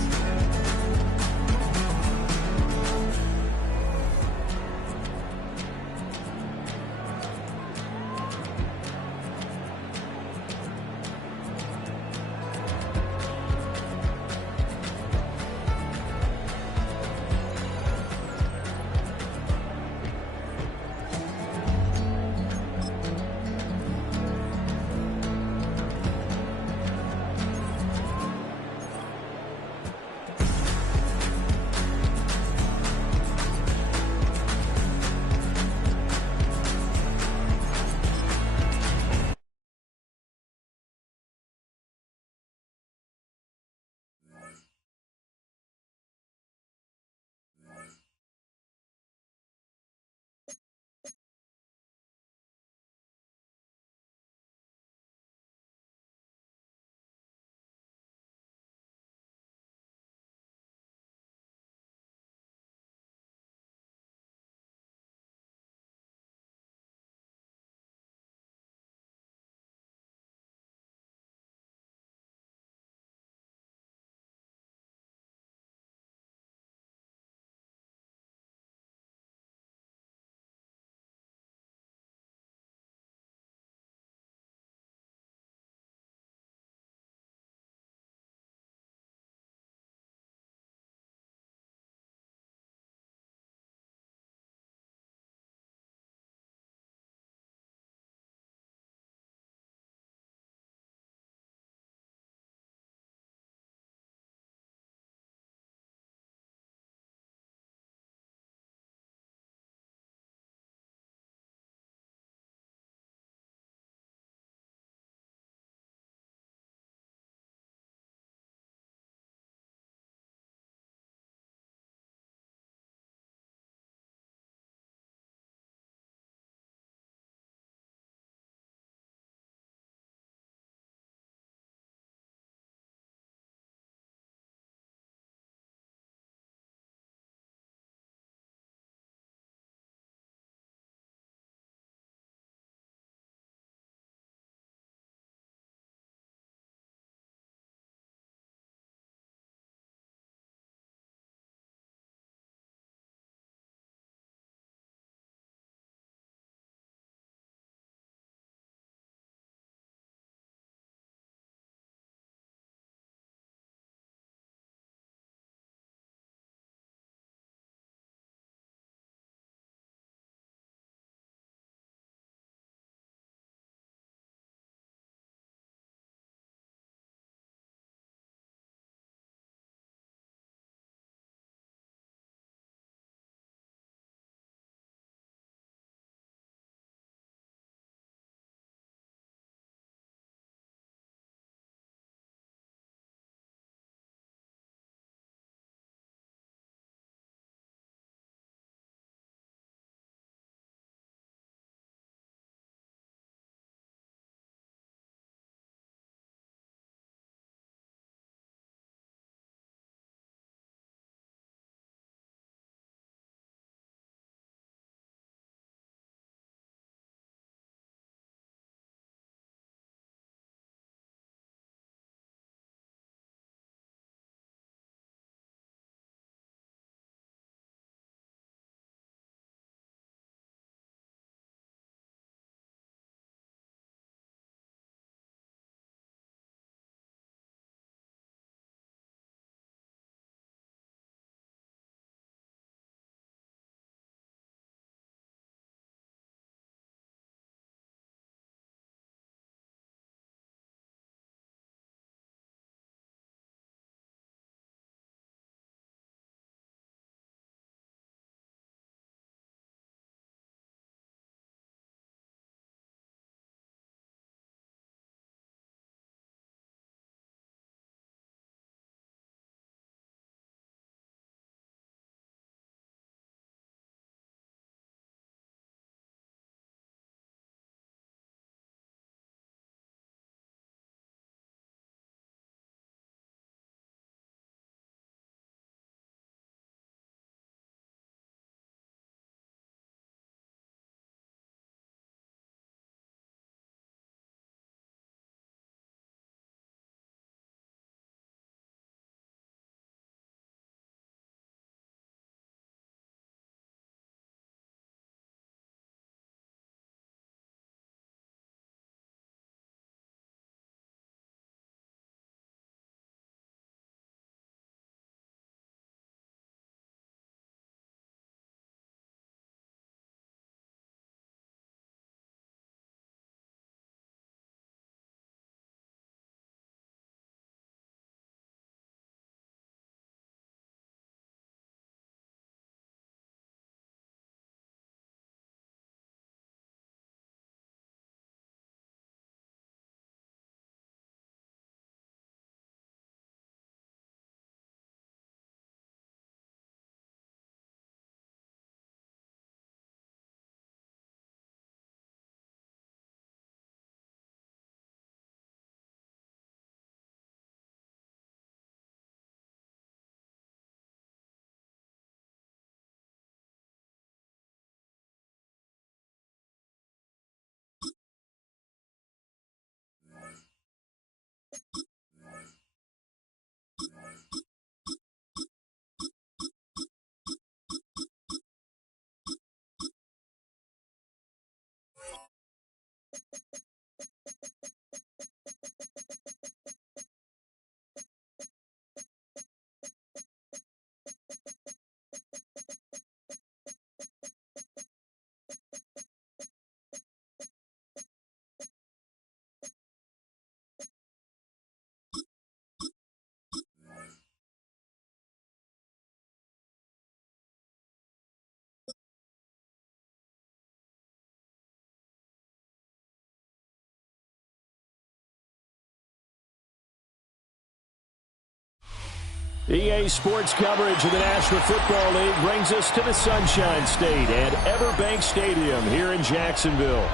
EA Sports coverage of the National Football League brings us to the Sunshine State and Everbank Stadium here in Jacksonville.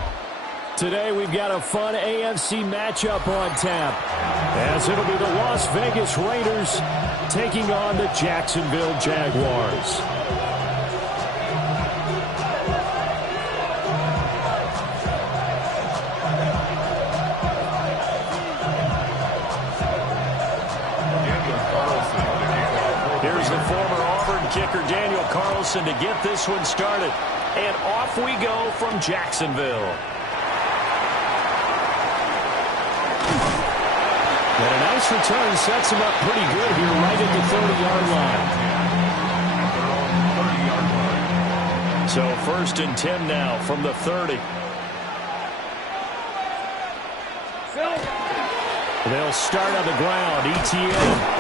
Today we've got a fun AFC matchup on tap, as it'll be the Las Vegas Raiders taking on the Jacksonville Jaguars. Here's the former Auburn kicker Daniel Carlson to get this one started. And off we go from Jacksonville. And a nice return sets him up pretty good here right at the 30-yard line. So 1st and 10 now from the 30. They'll start on the ground. ETN.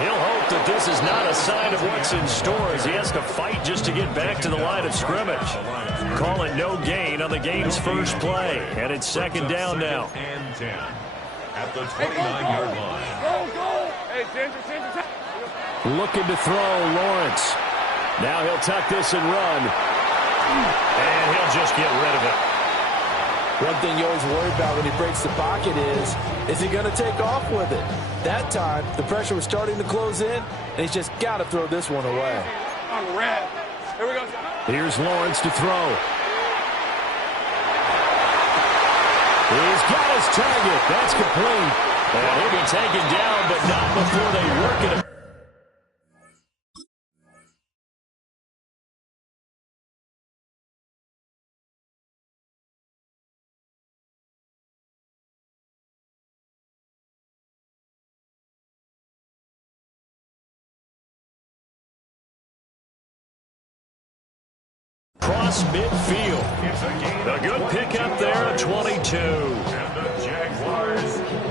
He'll hope that this is not a sign of what's in store as he has to fight just to get back to the line of scrimmage. Call it no gain on the game's first play. And it's 2nd down now. And 10 at the 29-yard line. Go. Hey, Ginger. Looking to throw, Lawrence. Now he'll tuck this and run. And he'll just get rid of it. One thing you always worry about when he breaks the pocket is he going to take off with it? That time, the pressure was starting to close in, and he's just got to throw this one away. I'm red. Here we go. Here's Lawrence to throw. He's got his target. That's complete. And he'll be taken down, but not before they work it. Cross midfield. A good pickup there at 22.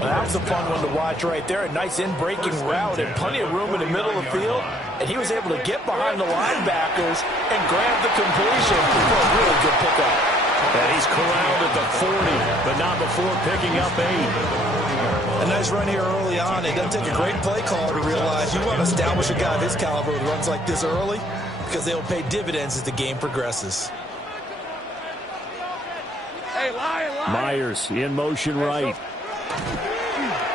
That was a fun one to watch right there. A nice in-breaking route and plenty of room in the middle of the field. And he was able to get behind the linebackers and grab the completion for a really good pickup. And he's corralled at the 40, but not before picking up 8. A nice run here early on. It doesn't take a great play caller to realize you want to establish a guy of his caliber who runs like this early, because they'll pay dividends as the game progresses. Hey, Lion. Myers in motion right.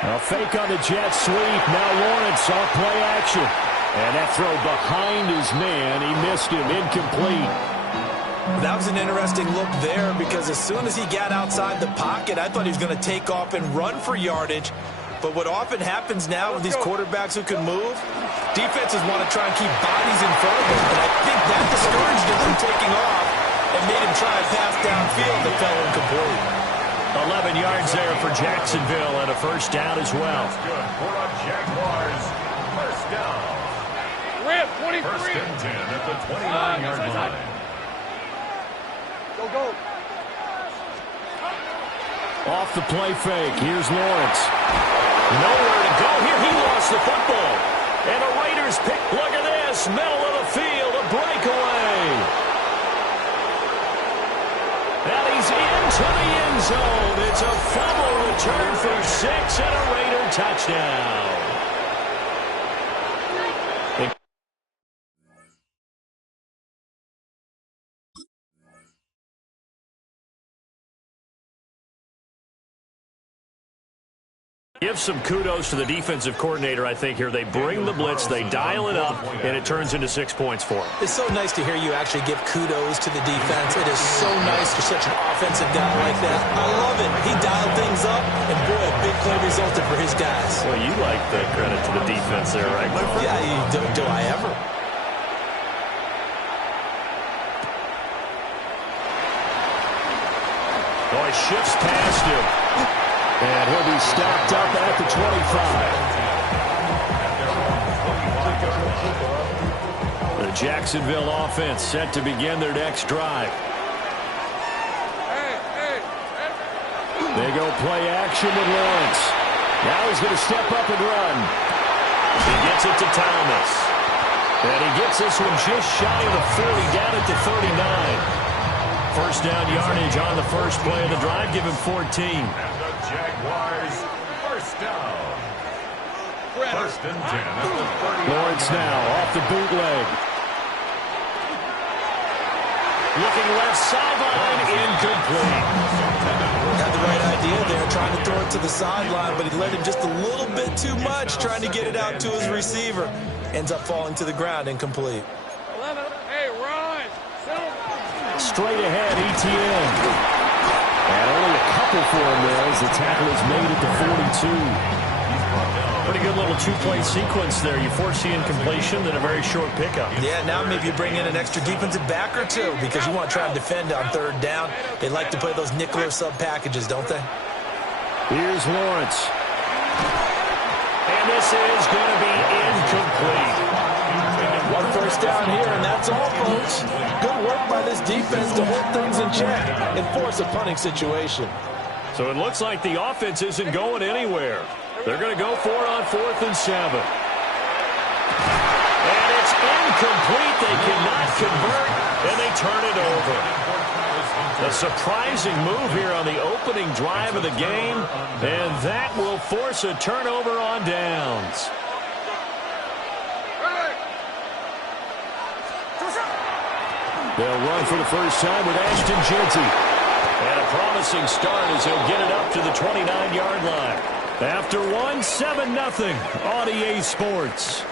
A fake on the jet sweep. Now Lawrence off play action. And that throw behind his man. He missed him. Incomplete. That was an interesting look there, because as soon as he got outside the pocket, I thought he was going to take off and run for yardage. But what often happens now with these quarterbacks who can move, defenses want to try and keep bodies in front of them. And I think that discouraged him from taking off and made him try and pass downfield that fell incomplete. 11 yards there for Jacksonville and a 1st down as well. That's good for a Jaguars 1st down. Rip, 23. 1st and 10 at the 29-yard line. Go. Off the play fake. Here's Lawrence. Nowhere to go here. He lost the football. And the Raiders pick. Look at this. Middle of the field. A breakaway. And he's into the end zone. It's a fumble return for 6 and a Raider touchdown. Give some kudos to the defensive coordinator, I think, here. They bring the blitz, they dial it up, and it turns into 6 points for them. It's so nice to hear you actually give kudos to the defense. It is so nice for such an offensive guy like that. I love it. He dialed things up, and boy, a big play resulted for his guys. Well, you like the credit to the defense there, right, my friend? Yeah, do I ever? Boy, shifts past him. And he'll be stopped up at the 25. The Jacksonville offense set to begin their next drive. They go play action with Lawrence. Now he's going to step up and run. He gets it to Thomas. And he gets this one just shy of the 40, down at the 39. 1st down yardage on the first play of the drive. Give him 14. And the Jaguars 1st down. First and 10 at the 30. Lawrence now off the bootleg. Looking left sideline, incomplete. Had the right idea there, trying to throw it to the sideline, but he let him just a little bit too much, trying to get it out to his receiver. Ends up falling to the ground, incomplete. 11. Hey, run. Straight ahead, ETN. And only a couple for him there as the tackle is made at the 42. Pretty good little two-play sequence there. You force the incompletion, then a very short pickup. Yeah, now maybe you bring in an extra defensive back or two because you want to try and defend on third down. They like to play those nickel or sub packages, don't they? Here's Lawrence. And this is going to be incomplete. One first down here, and that's all, folks. Good work by this defense to hold things in check and force a punting situation. So it looks like the offense isn't going anywhere. They're going to go for it on 4th and 7. And it's incomplete. They cannot convert, and they turn it over. A surprising move here on the opening drive of the game, and that will force a turnover on downs. They'll run for the first time with Ashton Jeanty. And a promising start as he'll get it up to the 29-yard line. After 1, 7-0 on EA Sports.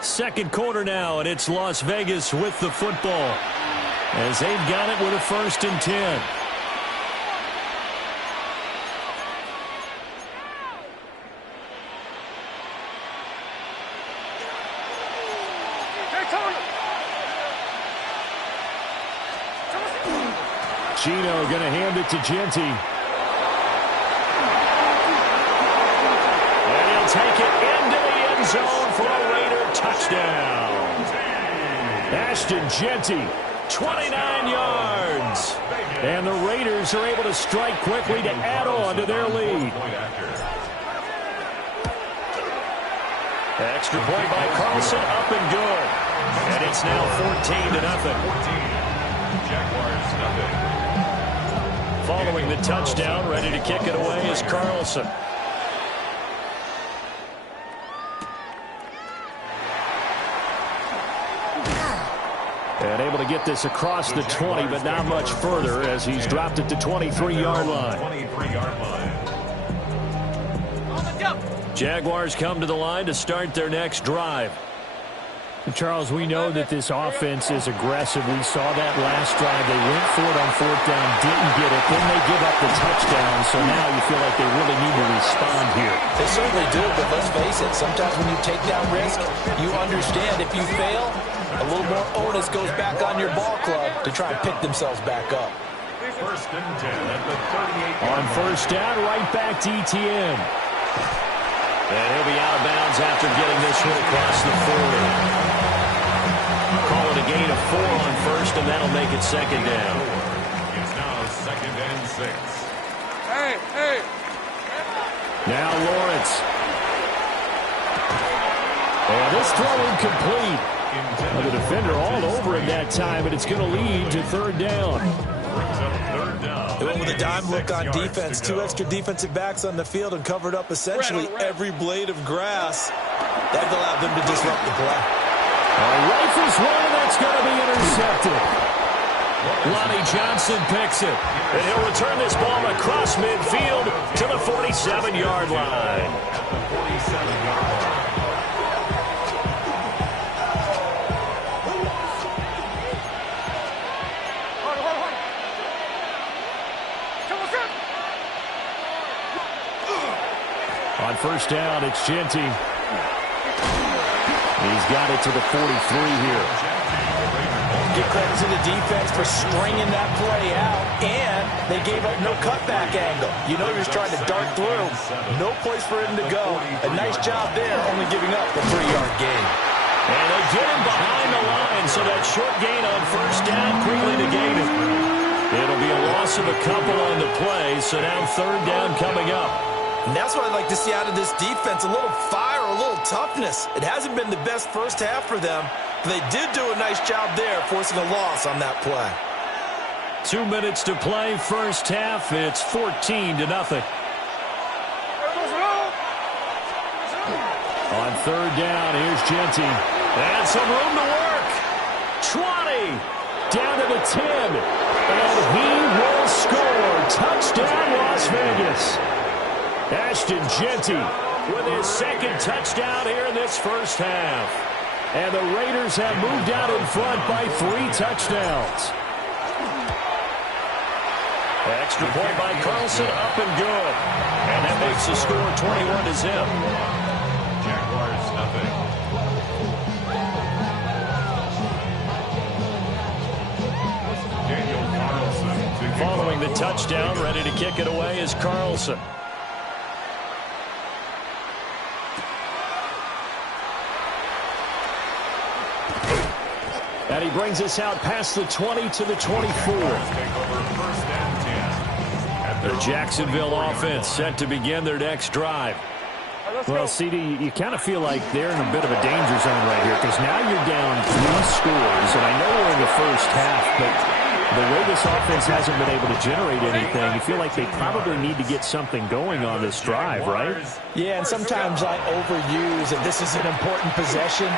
Second quarter now, and it's Las Vegas with the football as they've got it with a 1st and 10. Gino going to hand it to Jeanty. And he'll take it into the end zone for a Raider touchdown. Ashton Jeanty, 29 yards. And the Raiders are able to strike quickly to add on to their lead. Extra point by Carlson, up and good. And it's now 14-0. Jaguars nothing. Following the touchdown, ready to kick it away is Carlson. And able to get this across the 20, but not much further as he's dropped it to 23-yard line. 23-yard line. Jaguars come to the line to start their next drive. Charles, we know that this offense is aggressive. We saw that last drive. They went for it on 4th down, didn't get it. Then they give up the touchdown, so now you feel like they really need to respond here. They certainly do, but let's face it, sometimes when you take that risk, you understand if you fail, a little more onus goes back on your ball club to try and pick themselves back up. First and 10 at the 38. On 1st down, right back to ETN. And he'll be out of bounds after getting this one across the 40. Call it a gain of 4 on 1st, and that'll make it 2nd down. It's now 2nd and 6. Hey. Now Lawrence. And this throw incomplete. Well, the defender all over him that time, and it's going to lead to 3rd down. Brings up 3rd down. They went with a dime look on defense. 2 extra defensive backs on the field and covered up essentially every blade of grass. That allowed them to disrupt the play. Rifles one, that's going to be intercepted. Lonnie Johnson picks it, and he'll return this ball across midfield to the 47-yard line. At the 47-yard line. On 1st down, it's Jeanty. He's got it to the 43 here. Give credit to the defense for stringing that play out, and they gave up no cutback angle. You know you're just trying to dart through. No place for him to go. A nice job there, only giving up a 3-yard gain. And they get him behind the line, so that short gain on 1st down quickly negated. It'll be a loss of a couple on the play, so now 3rd down coming up. And that's what I'd like to see out of this defense, a little fire, a little toughness. It hasn't been the best first half for them, but they did do a nice job there, forcing a loss on that play. 2 minutes to play, 1st half. It's 14-0. On third down, here's Genty. And some room to work. 20. Down to the 10. And he will score. Touchdown, Las Vegas. Ashton Genty with his second touchdown here in this first half. And the Raiders have moved out in front by 3 touchdowns. Extra point by Carlson, up and good. And that makes the score 21-0. Jaguars, nothing. Daniel Carlson. Following the touchdown, ready to kick it away is Carlson. And he brings us out past the 20 to the 24. The Jacksonville offense set to begin their next drive. Well, CD, you kind of feel like they're in a bit of a danger zone right here because now you're down 3 scores, and I know we're in the first half, but the way this offense hasn't been able to generate anything, you feel like they probably need to get something going on this drive, right? Yeah, and sometimes I overuse that this is an important possession,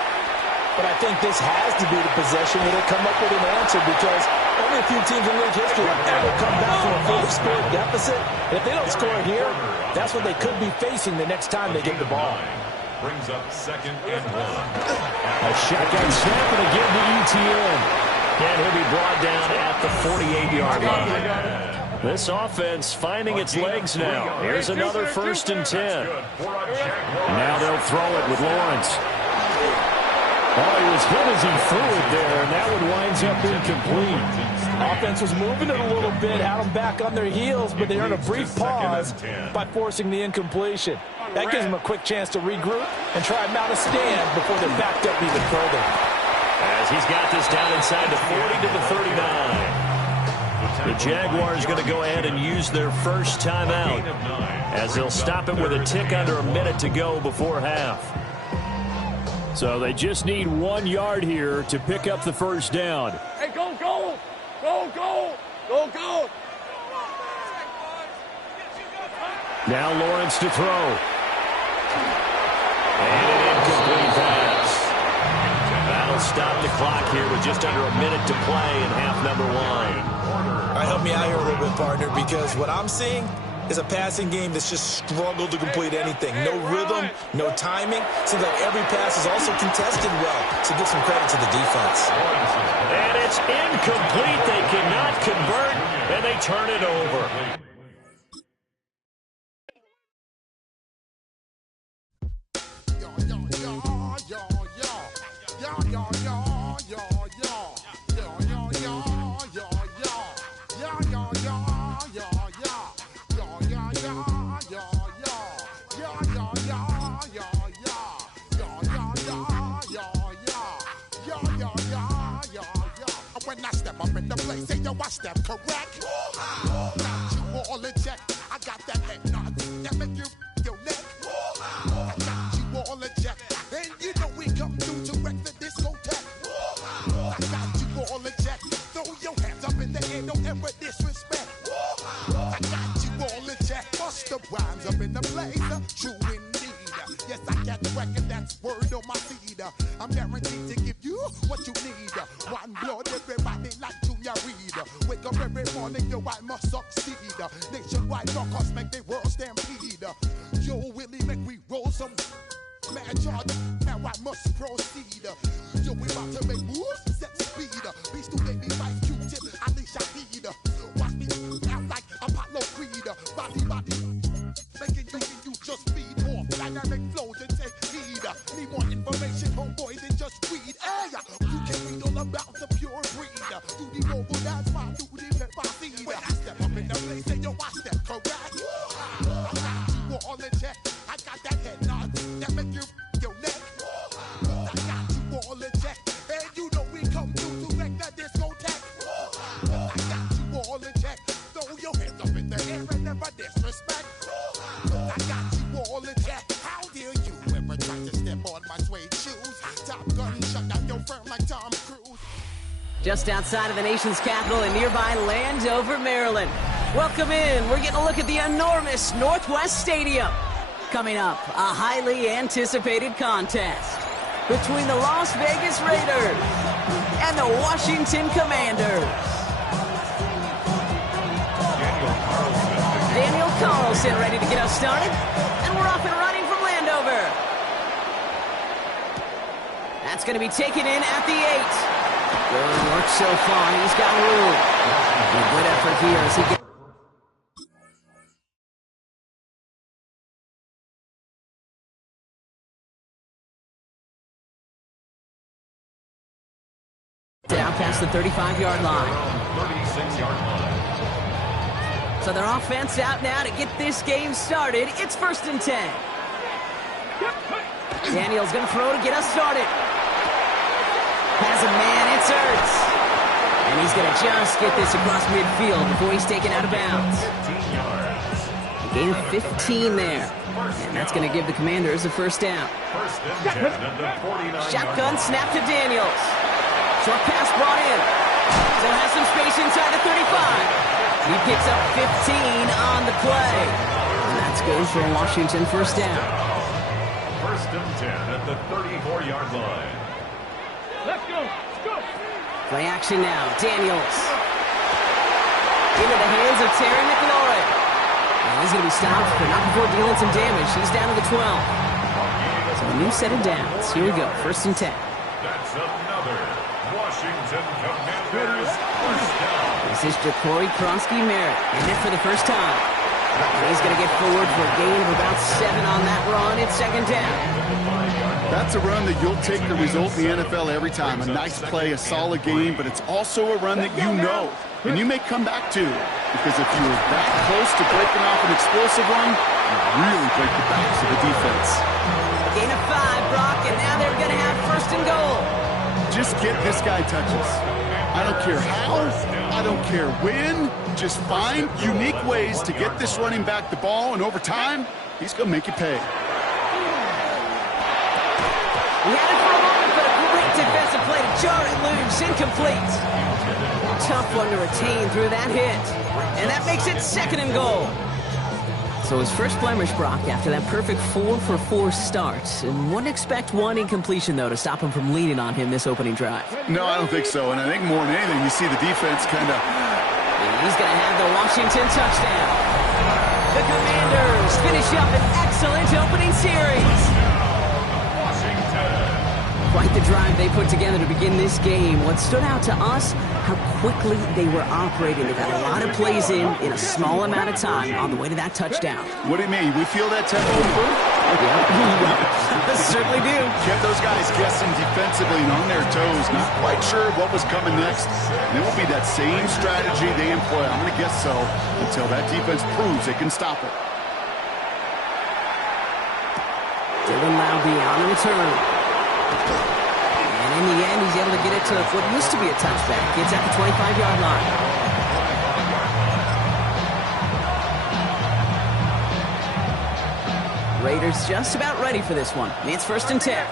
but I think this has to be the possession where they come up with an answer because only a few teams in league history have ever come back from a fully scored deficit. And if they don't score here, that's what they could be facing the next time they get the ball. Brings up 2nd and 1. A shotgun snap and again to ETN. And he'll be brought down at the 48-yard line. This offense finding its legs now. Here's another 1st and 10. Now they'll throw it with Lawrence. Oh, he was hit as he threw it there, and that one winds up incomplete. Offense was moving it a little bit, had them back on their heels, but they earned a brief pause by forcing the incompletion. That gives them a quick chance to regroup and try and mount a stand before they're backed up even further. As he's got this down inside the 40 to the 39. The Jaguars going to go ahead and use their first timeout as they'll stop it with a tick under a minute to go before half. So they just need 1 yard here to pick up the first down. Hey, go, go! Go, go! Go, go! Now Lawrence to throw. And an incomplete pass. That'll stop the clock here with just under a minute to play in half number 1. All right, help me out here a little bit, partner, because what I'm seeing is a passing game that's just struggled to complete anything. No rhythm, no timing. Seems like every pass is also contested well, so give some credit to the defense. And it's incomplete. They cannot convert, and they turn it over. When I step up in the place, say yo, I step correct. Got you all in check. I got that head nod that make you your neck. I got you all in check, and you know we come through to wreck the discotheque. I got you all in check. Throw your hands up in the air, don't ever disrespect. I got you all in check. Bust the rhymes up in the place, true indeed. Yes, I got the record, that's word on my seed. I'm guaranteed to give you what you need. One blood, everybody like Junior Reed. Wake up every morning, yo, I must succeed. Nationwide knockouts make the world stampede. Yo, Willie, make we roll some mad charge. Now I must proceed. Yo, we about to make moves, set speed. Beats to make me like Q-tip, Ali Shaheed. Watch me out like Apollo Creed. Body, making you just feed off dynamic flows and take heed. Need more information, homeboy, than just read. Hey, you can read all about the pure breed. Do the noble dance, fine, do the pepper seed. When I step up in the place, say yo, I step correct. I got you all in check. I got that head nod that make you your neck. I got you all in check, and you know we come through to wreck that discotheque. I got you all in check. Throw your hands up in the air and never disrespect. I got you all in check. How dare you ever try to step on my suede shoes? Top Gun shut down your firm like Tom Cruise. Just outside of the nation's capital in nearby Landover, Maryland. Welcome in. We're getting a look at the enormous Northwest Stadium. Coming up, a highly anticipated contest between the Las Vegas Raiders and the Washington Commanders. Daniel Carlson ready to get us started, and we're off and running from Landover. That's going to be taken in at the 8. Good work so far. He's got room. A good effort here as he gets down past the 35-yard line. 36-yard line. So their offense out now to get this game started. It's 1st and 10. Daniel's going to throw to get us started. Has a man, it's Ertz. And he's going to just get this across midfield before he's taken out of bounds. 15 yards. Gain of 15 there. And that's going to give the Commanders a first down. 1st and 10 at the 49-yard Shotgun line. snap to Daniels. Short pass brought in. Still has some space inside the 35. He picks up 15 on the play. And that's good for a Washington first down. 1st and 10 at the 34-yard line. Let's go. Let's go. Play action now. Daniels. Into the hands of Terry McLaurin. And he's going to be stopped, but not before dealing some damage. He's down to the 12. So a new set of downs. Here we go. 1st and 10. That's another Washington Commanders first down. This is Ja'Cory Krosky-Merritt. In it for the first time. And he's going to get forward for a gain of about 7 on that run. It's 2nd down. That's a run that you'll take the result in the NFL every time. A nice play, a solid game, but it's also a run that you know, and you may come back to. Because if you were that close to breaking off an explosive run, you really break the backs of the defense. Gain of 5, Brock, and now they're going to have 1st and goal. Just get this guy touches. I don't care how, I don't care when, just find unique ways to get this running back the ball, and over time, he's going to make you pay. He had it for a moment, but a great defensive play to jar it loose. Incomplete. Tough one to retain through that hit. And that makes it 2nd and goal. So his first blemish, Brock, after that perfect 4-for-4 start. And wouldn't expect one incompletion, though, to stop him from leaning on him this opening drive. No, I don't think so. And I think more than anything, you see the defense kind of... And he's going to have the Washington touchdown. The Commanders finish up an excellent opening series. Quite the drive they put together to begin this game. What stood out to us, how quickly they were operating. They got a lot of plays in a small amount of time on the way to that touchdown. What do you mean? We feel that tempo improve? Yeah, certainly do. Kept those guys guessing defensively and on their toes, not quite sure what was coming next. And it will be that same strategy they employ, I'm going to guess so, until that defense proves it can stop it. Dylan Laube on the return. And in the end, he's able to get it to what used to be a touchback. It's at the 25-yard line. Raiders just about ready for this one. It's 1st and 10.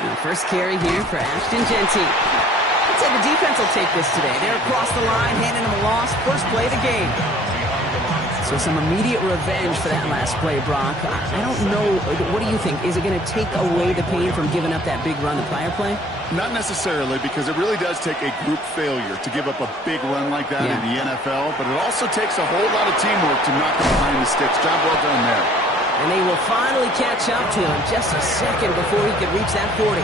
And the first carry here for Ashton Jeanty. I'd say the defense will take this today. They're across the line, handing them a loss. First play of the game. So some immediate revenge for that last play, Brock. I don't know. What do you think? Is it going to take away the pain from giving up that big run the prior play? Not necessarily, because it really does take a group failure to give up a big run like that in the NFL, but it also takes a whole lot of teamwork to knock it behind the sticks. Job well done there. And they will finally catch up to him just a second before he could reach that 40.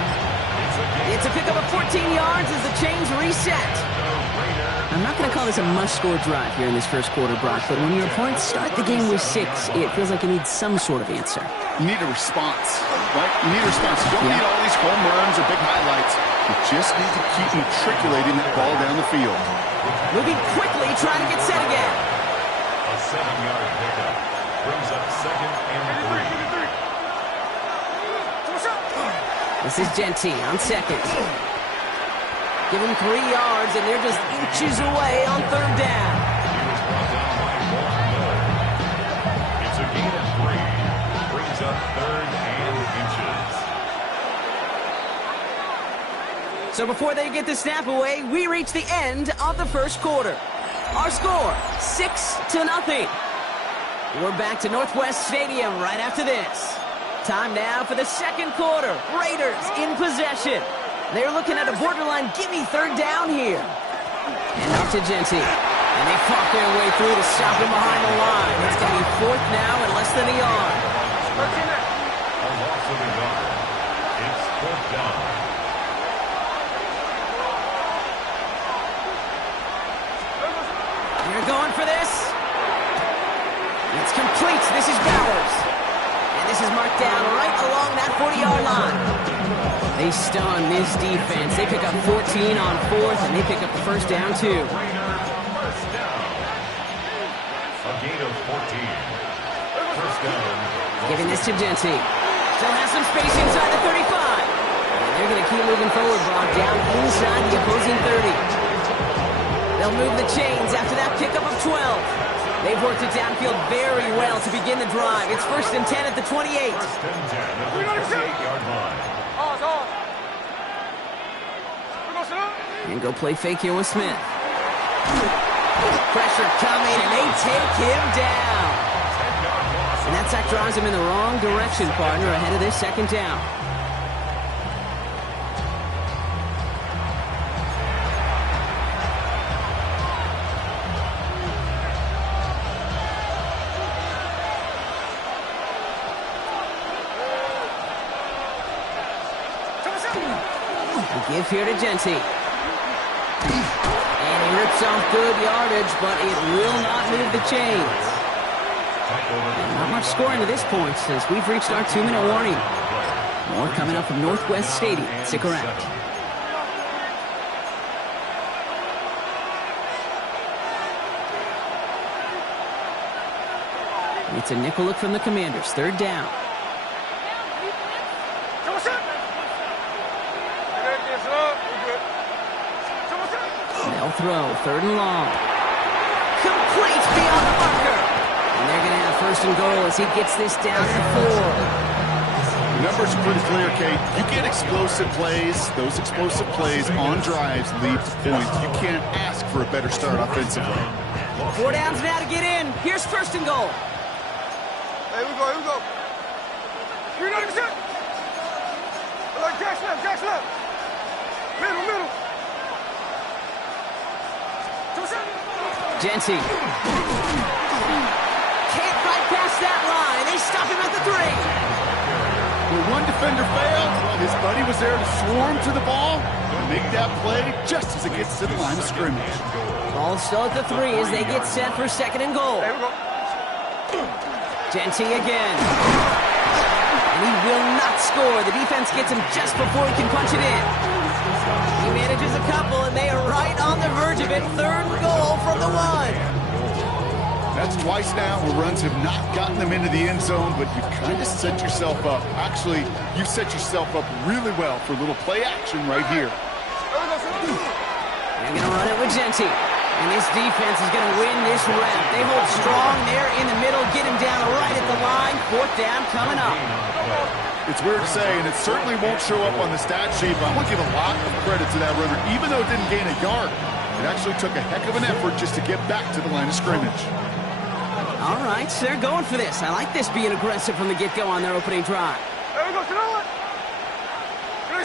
It's a pickup of 14 yards as the chains reset. I'm not going to call this a must-score drive here in this first quarter, Brock, but when your opponents start the game with 6, it feels like you need some sort of answer. You need a response, right? You need a response. You don't need all these home runs or big highlights. You just need to keep matriculating that ball down the field. Moving quickly, trying to get set again. A 7-yard pickup brings up 2nd and 3. This is Jeanty on 2nd. Give him 3 yards, and they're just inches away on 3rd down. It's a gain of 3. Brings up 3rd and inches. So before they get the snap away, we reach the end of the first quarter. Our score, 6-0. We're back to Northwest Stadium right after this. Time now for the second quarter. Raiders in possession. They're looking at a borderline gimme third down here. And off to Genty. And they fought their way through to stop him behind the line. It's going to be fourth now and less than a yard. A loss of a yard. It's fourth down. They're going for this. It's complete. This is Bowers. And this is marked down right along that 40-yard line. They stun this defense. They pick up 14 on fourth, and they pick up the first down, too. First down. A gain of 14. First down. Giving this to Genty. Still has some space inside the 35. And they're going to keep moving forward, Brock, down inside the opposing 30. They'll move the chains after that pickup of 12. They've worked it downfield very well to begin the drive. It's 1st and 10 at the 28. First and 10 at the 28-yard line. And go play fake here with Smith. Pressure coming, and they take him down. And that sack drives him in the wrong direction, partner, ahead of this second down. Give here to Genty. And he rips off good yardage, but it will not move the chains. And not much scoring to this point since we've reached our 2-minute warning. More coming up from Northwest Stadium. Stick around. It's a nickel look from the Commanders. Third down. They'll throw, 3rd and long. Complete beyond the marker. And they're going to have 1st and goal as he gets this down to 4. The numbers are pretty clear, Kate. You get explosive plays. Those explosive plays on drives lead to points. You can't ask for a better start offensively. 4 downs now to get in. Here's 1st and goal. Here we go. You're not accept. Jack's left. Middle. Genty. Can't bypass that line. They stop him at the 3. When one defender failed, his buddy was there to swarm to the ball and make that play just as it gets to the line of scrimmage. Ball still at the 3 as they get set for 2nd and goal. There we go. Genty again. And he will not score. The defense gets him just before he can punch it in. He manages a couple, and they are right on the verge of it. 3rd and goal from the 1. That's twice now where runs have not gotten them into the end zone, but you've kind of set yourself up. Actually, you set yourself up really well for a little play action right here. They're going to run it with Genty. And this defense is going to win this round. They hold strong there in the middle, get him down right at the line. 4th down coming up. It's weird to say, and it certainly won't show up on the stat sheet, but I'm going to give a lot of credit to that runner. Even though it didn't gain a yard, it actually took a heck of an effort just to get back to the line of scrimmage. All right, so they're going for this. I like this being aggressive from the get-go on their opening drive. There we go.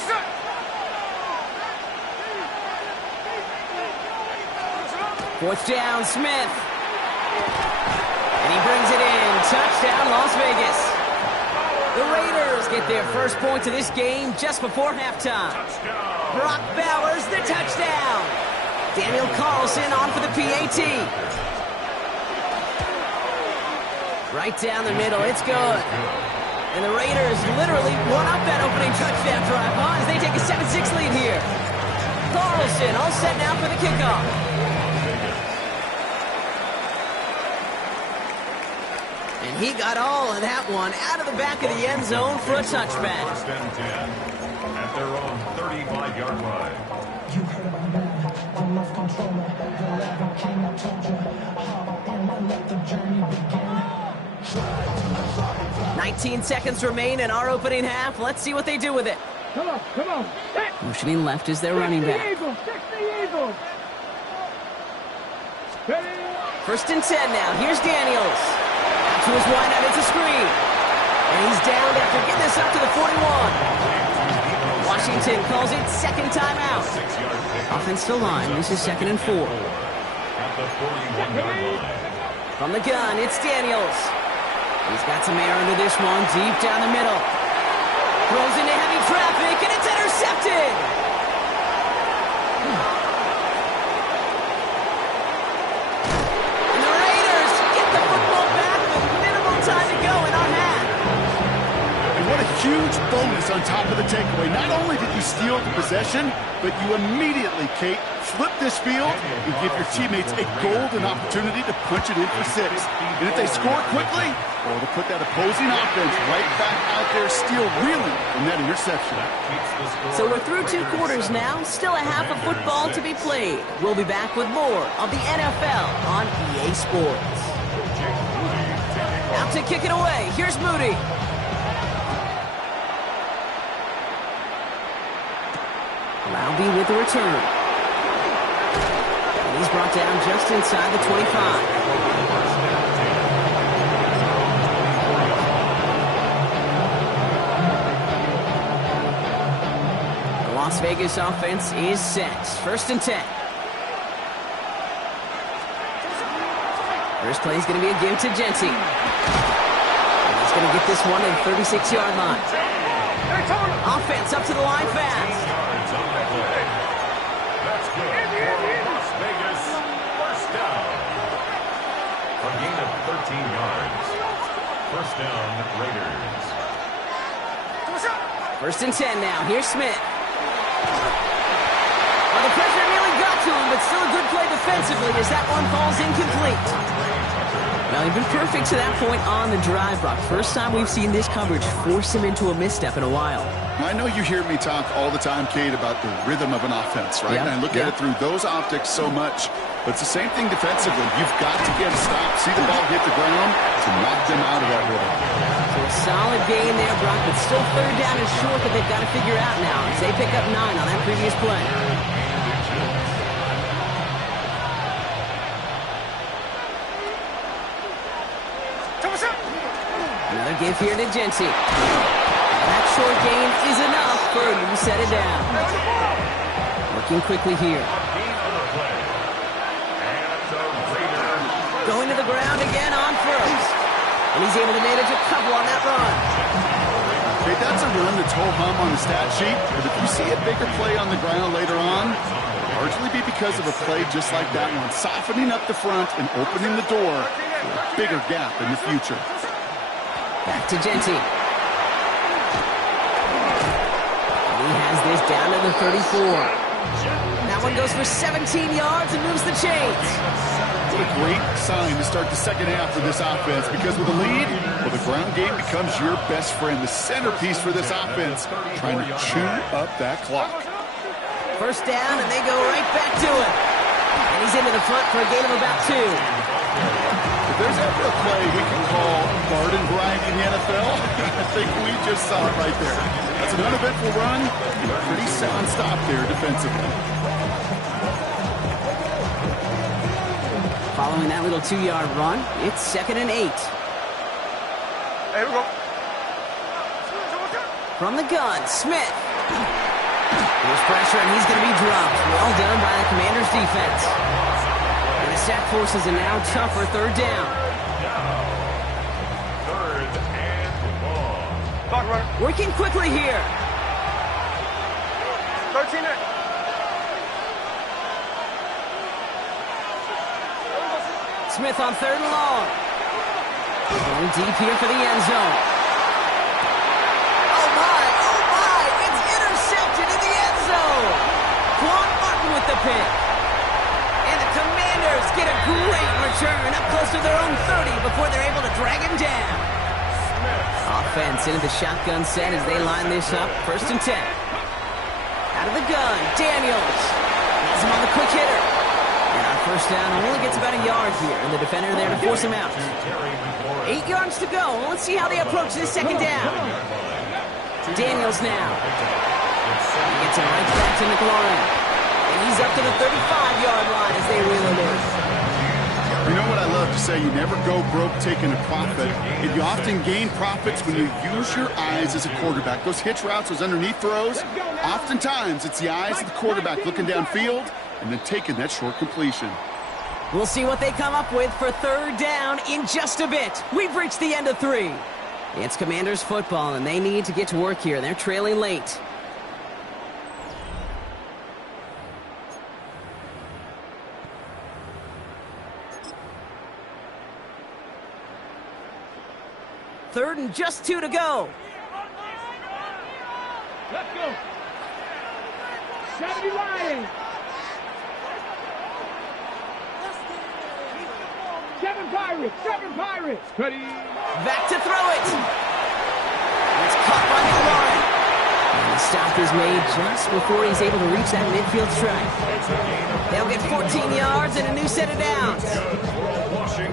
Set. 4th down, Smith. And he brings it in. Touchdown, Las Vegas. The Raiders get their first point of this game just before halftime. Brock Bowers, the touchdown. Daniel Carlson on for the PAT. Right down the middle, it's good. And the Raiders literally won up that opening touchdown drive as they take a 7-6 lead here. Carlson all set now for the kickoff. And he got all of that one out of the back of the end zone for a touchback. 1st and 10 at their own 35-yard line. You heard about that, I love controller. Wherever I came, I told you. I let the journey begin. 19 seconds remain in our opening half. Let's see what they do with it. Come on. Motioning left is their running back. First and 10 now. Here's Daniels. To his wideout, it's a screen. And he's down after getting this up to the 41. Washington calls it second timeout. Offensive line, this is 2nd and 4. From the gun, it's Daniels. He's got some air under this one, deep down the middle. Throws into heavy traffic, and it's intercepted. And the Raiders get the football back with minimal time to go in our half. And what a huge bonus on top of the takeaway. Not only did you steal the possession, but you immediately, Kate, flip this field and give your teammates a golden opportunity to punch it in for 6. And if they score quickly, well, to put that opposing offense right back out there, still reeling from that interception. So we're through 2 quarters now, still a half of football to be played. We'll be back with more of the NFL on EA Sports. Out to kick it away, here's Moody. Laube with the return. And he's brought down just inside the 25. The Las Vegas offense is set. First and 10. First play is going to be a give to Genty. And he's going to get this one at the 36-yard line. Offense up to the line fast. That's good for Las Vegas. First down. A gain of 13 yards. First down, Raiders. First and 10 now. Here's Smith. Well, the pressure nearly got to him, but still a good play defensively as that one falls incomplete. Well, he's been perfect to that point on the drive, Brock. First time we've seen this coverage force him into a misstep in a while. I know you hear me talk all the time, Kate, about the rhythm of an offense, right? Yep. And I look at it through those optics so much. But it's the same thing defensively. You've got to get a stop, see the ball hit the ground to knock them out of that rhythm. So a solid gain there, Brock, but still third down and short that they've got to figure out now as they pick up 9 on that previous play. Another give here to Genty. That short gain is enough for him to set it down. Working quickly here. Going to the ground again on first. And he's able to manage a couple on that run. Okay, that's a run that's ho-hum on the stat sheet. But if you see a bigger play on the ground later on, it'll largely be because of a play just like that one, softening up the front and opening the door for a bigger gap in the future. Back to Genty. And he has this down to the 34. That one goes for 17 yards and moves the chains. What a great sign to start the second half for this offense, because with a lead, well, the ground game becomes your best friend, the centerpiece for this offense, trying to chew up that clock. First down, and they go right back to it. And he's into the front for a gain of about 2. If there's ever a play we can call garden variety in the NFL, I think we just saw it right there. That's an uneventful run, and a pretty sound stop there defensively. Following that little 2-yard run, it's 2nd and 8. Here we go. From the gun, Smith. There's pressure, and he's going to be dropped. Well done by the Commanders' defense. And the sack forces a now tougher third down. Third and long. Clock runner. Working quickly here. 13 in. Smith on 3rd and long. Going deep here for the end zone. Oh my, it's intercepted in the end zone. Quan Martin with the pick. And the Commanders get a great return up close to their own 30 before they're able to drag him down. Offense into the shotgun set as they line this up. 1st and 10. Out of the gun, Daniels. Has him on the quick hitter. And our first down only gets about a yard here, and the defender there to force him out. 8 yards to go. Let's see how they approach this second down. Daniels now. Gets it right back to McLaurin. And he's up to the 35-yard line as they reel it in. You know what I love to say? You never go broke taking a profit. And you often gain profits when you use your eyes as a quarterback. Those hitch routes, those underneath throws, oftentimes it's the eyes of the quarterback looking downfield and then taking that short completion. We'll see what they come up with for third down in just a bit. We've reached the end of 3. It's Commanders football, and they need to get to work here. They're trailing late. Third and just 2 to go. Let's go. 70 line. 7 Pirates. 7 Pirates. Ready. Back to throw it. It's caught by McLaurin. And the stop is made just before he's able to reach that midfield strike. They'll get 14 yards and a new set of downs.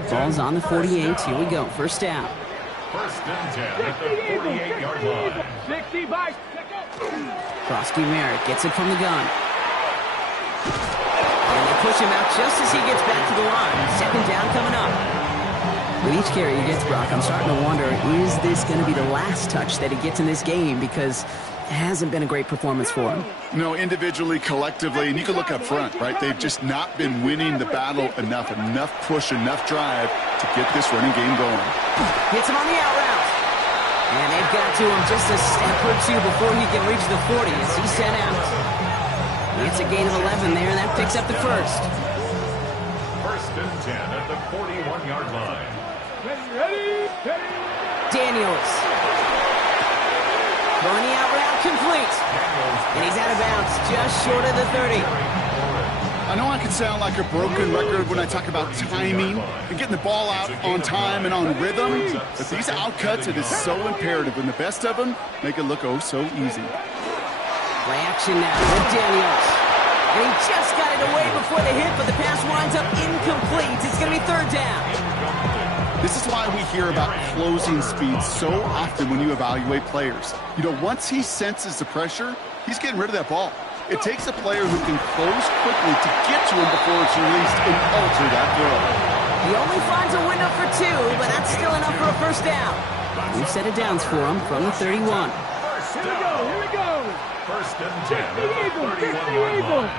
Ball's on the 48. Here we go. First down. First and 10 at the 48-yard line. 60 by. Frosty Merritt gets it from the gun. And they push him out just as he gets back to the line. Second down coming up. With each carry he gets, Brock, I'm starting to wonder, is this going to be the last touch that he gets in this game? Because it hasn't been a great performance for him. No, individually, collectively, and you can look up front, right? They've just not been winning the battle enough push, enough drive to get this running game going. Hits him on the out route. And they've got to him just a step or two before he can reach the 40 as he's sent out. It's a gain of 11 there, and that picks up the first. First and 10 at the 41-yard line. Ready. Daniels. Throwing the out route complete. And he's out of bounds just short of the 30. I know I can sound like a broken record when I talk about timing and getting the ball out on time and on rhythm, but these outcuts, it is so imperative, and the best of them make it look oh so easy. Play action now with Daniels. And he just got it away before the hit, but the pass winds up incomplete. It's going to be third down. This is why we hear about closing speed so often when you evaluate players. You know, once he senses the pressure, he's getting rid of that ball. It takes a player who can close quickly to get to him before it's released and alter that throw. He only finds a window for 2, but that's still enough for a first down. We've set it downs for him from the 31. Here we go. First and 10 at the 31-yard line.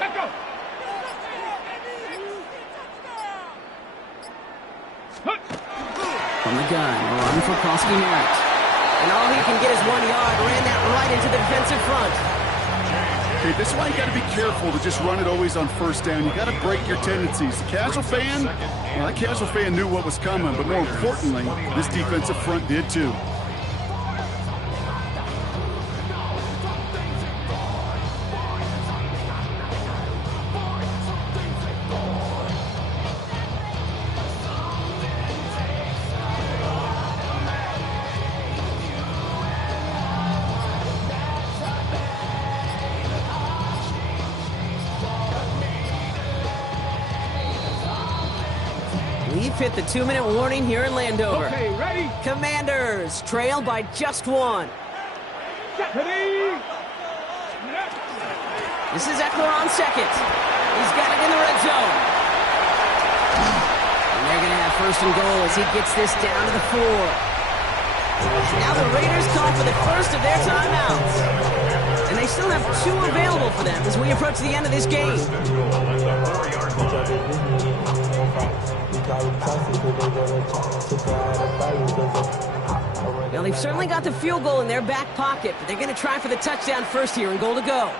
Let's go. From the gun, a run for Frosty Merritt. And all he can get is 1 yard. Ran that right into the defensive front. Okay, this is why you got to be careful to just run it always on first down. You got to break your tendencies. The casual fan, well, that casual fan knew what was coming, but more importantly, this defensive front did too. We've hit the 2-minute warning here in Landover. Okay, ready. Commanders trail by just 1. Ready. This is Eckler on second. He's got it in the red zone. And they're going to have first and goal as he gets this down to the 4. Now the Raiders call for the first of their timeouts. And they still have 2 available for them as we approach the end of this game. Well, they've certainly got the field goal in their back pocket, but they're going to try for the touchdown first here and goal to go.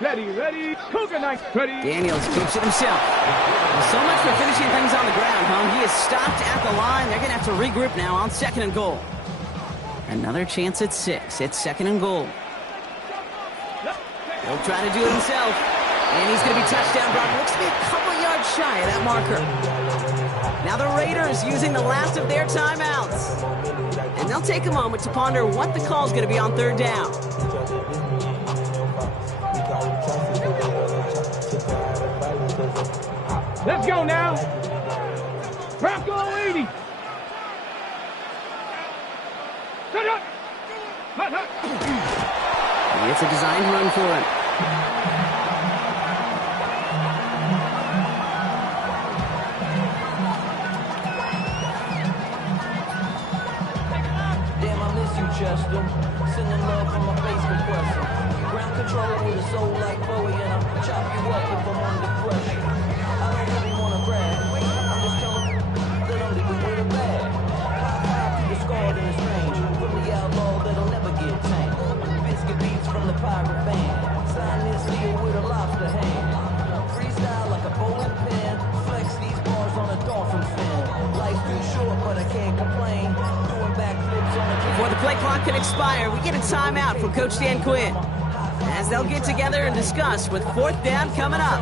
Ready. Cougar Knights. Ready. Daniels keeps it himself. Well, so much for finishing things on the ground, huh? He is stopped at the line. They're going to have to regroup now on second and goal. Another chance at 6. It's second and goal. He'll try to do it himself. And he's going to be touchdown. Brock looks to be a couple yards shy of that marker. Now the Raiders using the last of their timeouts. And they'll take a moment to ponder what the call is going to be on third down. Let's go now. Bronco 80. Shut up. It's a designed run for him. Damn, I miss you, Chester. Sending love from my face compressor. Ground control with a soul like Bowie, and I'll chop you up if I'm under pressure. I don't really want to brag. I'm just telling you that I'm leaving with a bag. High to the scarred and estranged. From the outlaw that'll never get tamed. Biscuit beats from the pirate band. Sign this deal with a lobster hand. Freestyle like a bowling pin. Flex these bars on a dolphin fin. Life's too short, but I can't complain. Doing backflips on a Before the play clock can expire, we get a timeout from Coach Dan Quinn, as they'll get together and discuss with 4th down coming up.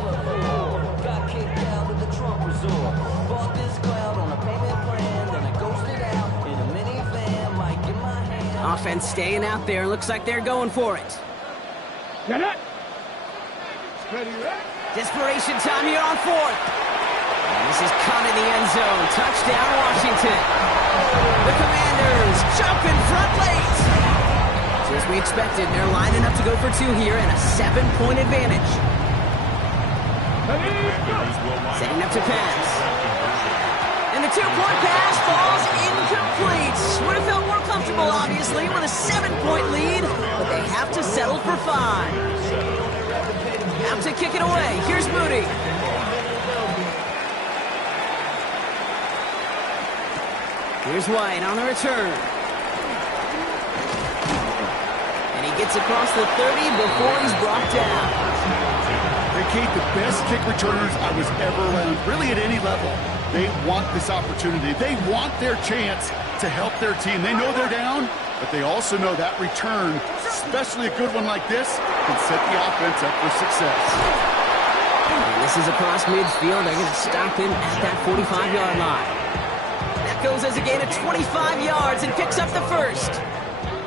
Got kicked out of the Trump resort. Bought this cloud on a payment plan. Then I ghosted out in a minivan. Mic in my hand. Offense staying out there. Looks like they're going for it. Get it. Ready, ready. Desperation time here on 4th. And this is caught in the end zone. Touchdown, Washington. The Commanders jumping front late. So as we expected, they're lining up to go for 2 here and a 7-point advantage. Setting up to pass. And the 2-point pass falls incomplete. Would have felt more comfortable, obviously, with a 7-point lead, but they have to settle for 5. Out to kick it away. Here's Moody. Here's White on the return. And he gets across the 30 before he's brought down. Hey, Kate, the best kick returners I was ever around, really at any level. They want this opportunity. They want their chance to help their team. They know they're down, but they also know that return, especially a good one like this, can set the offense up for success. And this is across midfield. They're going to stop him at that 45-yard line. That goes as a gain of 25 yards and picks up the first.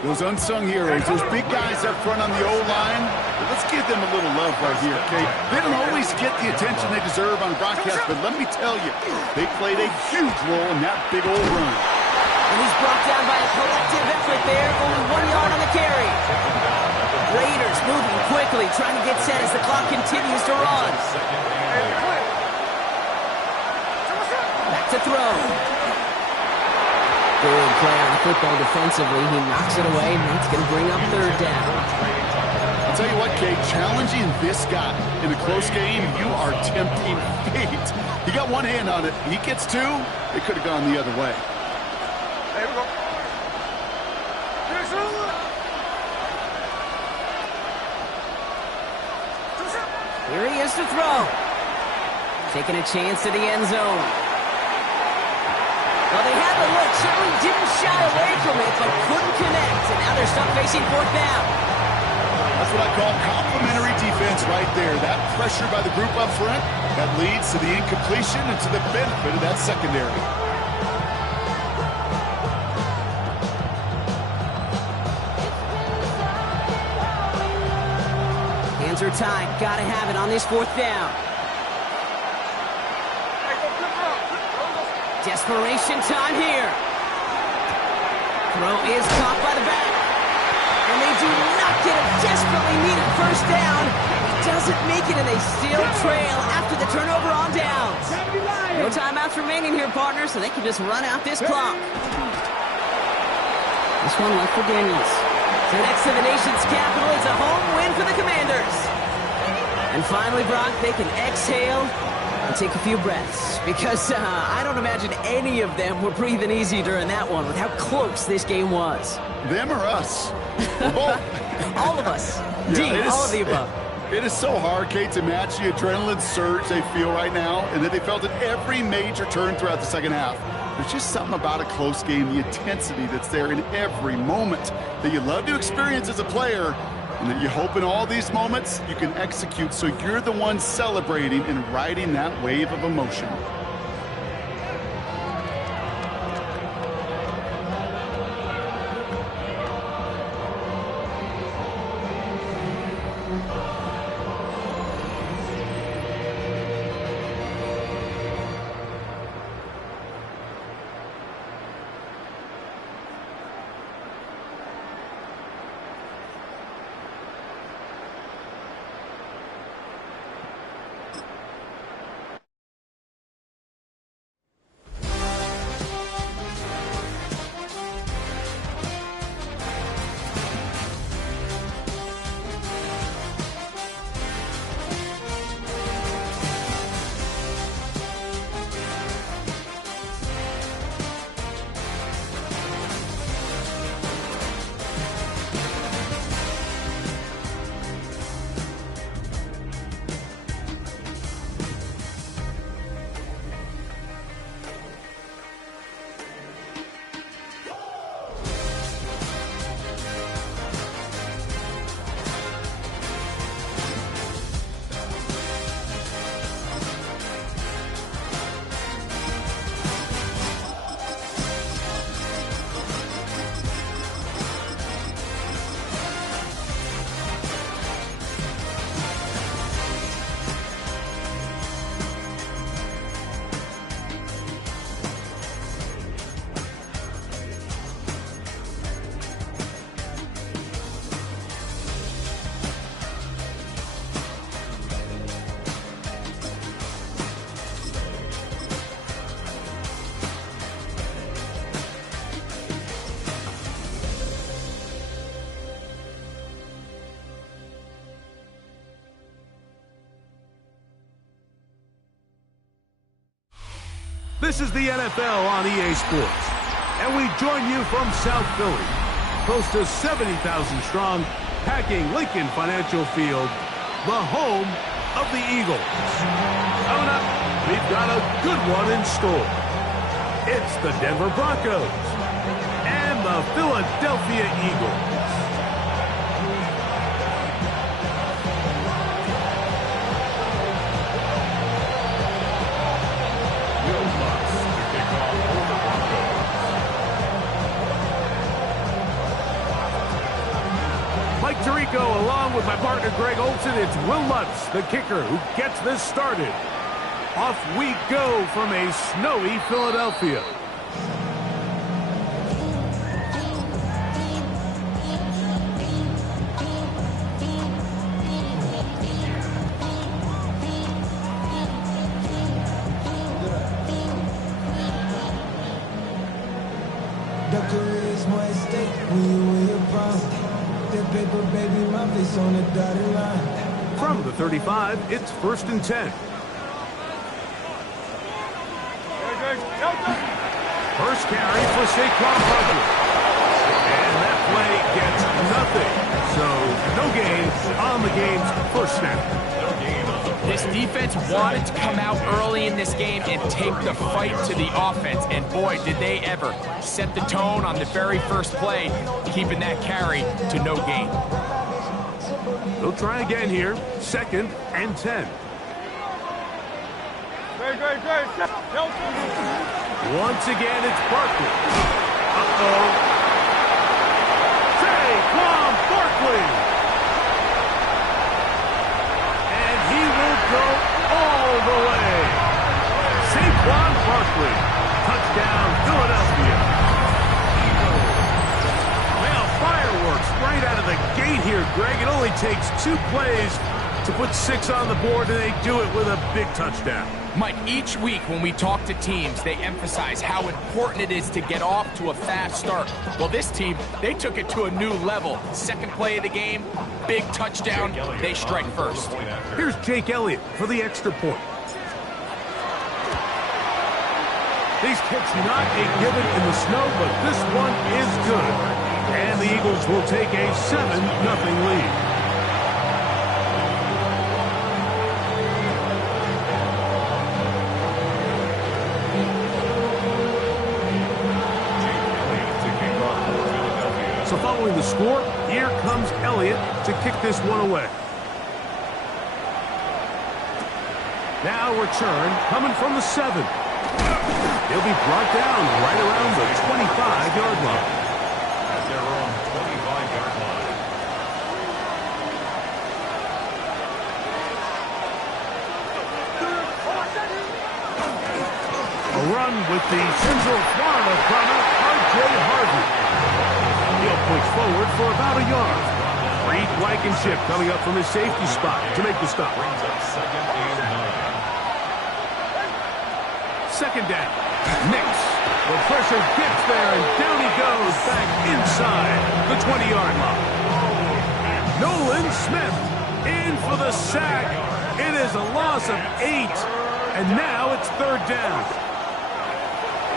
Those unsung heroes, those big guys up front on the O-line, let's give them a little love right here, okay? They don't always get the attention they deserve on broadcast, but let me tell you, they played a huge role in that big old run. And he's brought down by a collective effort there, only 1 yard on the carry. Raiders moving quickly, trying to get set as the clock continues to run. Back to throw. Good play on the football defensively. He knocks it away, and that's going to bring up 3rd down. I'll tell you what, Kate, challenging this guy in a close game, you are tempting fate. He got one hand on it. He gets 2. It could have gone the other way. Here we go. Here he is to throw. Taking a chance to the end zone. Well, they had the look, certainly didn't shy away from it, but couldn't connect. And now they're stuck facing 4th down. That's what I call complementary defense right there. That pressure by the group up front, that leads to the incompletion and to the benefit of that secondary. Hands are tied. Gotta have it on this 4th down. Desperation time here. Throw is caught by the back. And they do not get a desperately needed first down. He doesn't make it, and they still trail after the turnover on downs. No timeouts remaining here, partner, so they can just run out this clock. This one left for Daniels. So next to the nation's capital, it's a home win for the Commanders. And finally, Brock, they can exhale and take a few breaths, because I don't imagine any of them were breathing easy during that one with how close this game was. Them or us? All of us. Indeed, all of the above. It is so hard, Kate, to match the adrenaline surge they feel right now, and that they felt at every major turn throughout the second half. There's just something about a close game, the intensity that's there in every moment that you love to experience as a player, and that you hope in all these moments you can execute so you're the one celebrating and riding that wave of emotion. This is the NFL on EA Sports, and we join you from South Philly, close to 70,000 strong, packing Lincoln Financial Field, the home of the Eagles. Coming up, we've got a good one in store. It's the Denver Broncos and the Philadelphia Eagles. Mike Tirico, along with my partner Greg Olson, it's Will Lutz, the kicker, who gets this started. Off we go from a snowy Philadelphia. The career's more at stake when you win your prime. That paper, baby, my face on the dotted line. From the 35, it's 1st and 10. First carry for Saquon Barkley. And that play gets nothing. So, no gain on the game's first snap. This defense wanted to come out early in this game and take the fight to the offense. And boy, did they ever set the tone on the very first play, keeping that carry to no gain. They'll try again here. 2nd and 10. Once again, it's Barkley. Saquon Barkley. And he will go all the way. Saquon Barkley. Touchdown, Philadelphia. Well, fireworks right out of the gate here, Greg. It only takes 2 plays to put 6 on the board, and they do it with a big touchdown. Mike, each week when we talk to teams, they emphasize how important it is to get off to a fast start. Well, this team, they took it to a new level. 2nd play of the game, big touchdown, they strike first. Here's Jake Elliott for the extra point. These kicks not a given in the snow, but this one is good. And the Eagles will take a 7-0 lead. So following the score, here comes Elliott to kick this one away. Now return coming from the 7. He'll be brought down right around the 25-yard line. At their own 25-yard line. A run with the Central Florida runner, R.J. Harvey. He'll push forward for about a yard. Reed Blankenship coming up from his safety spot to make the stop. Brings up 2nd and 9. 2nd down. Nix. The pressure gets there, and down he goes back inside the 20-yard line. Nolan Smith in for the sack. It is a loss of 8, and now it's 3rd down.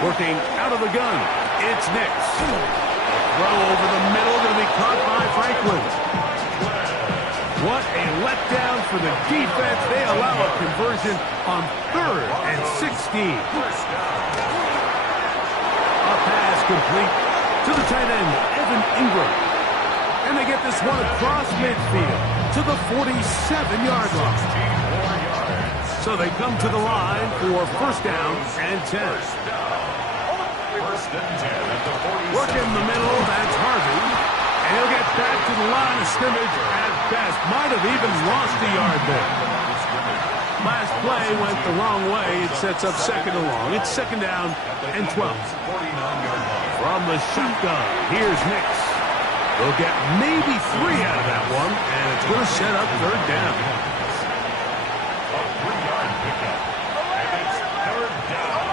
Working out of the gun, it's Nix. Throw over the middle, going to be caught by Franklin. What a letdown for the defense. They allow a conversion on 3rd and 16. A pass complete to the tight end, Evan Ingram. And they get this one across midfield to the 47-yard line. So they come to the line for 1st down and 10. 1st and 10 at the 47. Work in the middle, that's Harvey. And he'll get back to the line of scrimmage at best. Might have even lost a yard there. Last play went the wrong way. It sets up 2nd and long. It's 2nd down and 12. From the shotgun, here's Nix. They'll get maybe 3 out of that one, and it's going to set up 3rd down. A 3-yard pickup. And it's 3rd down.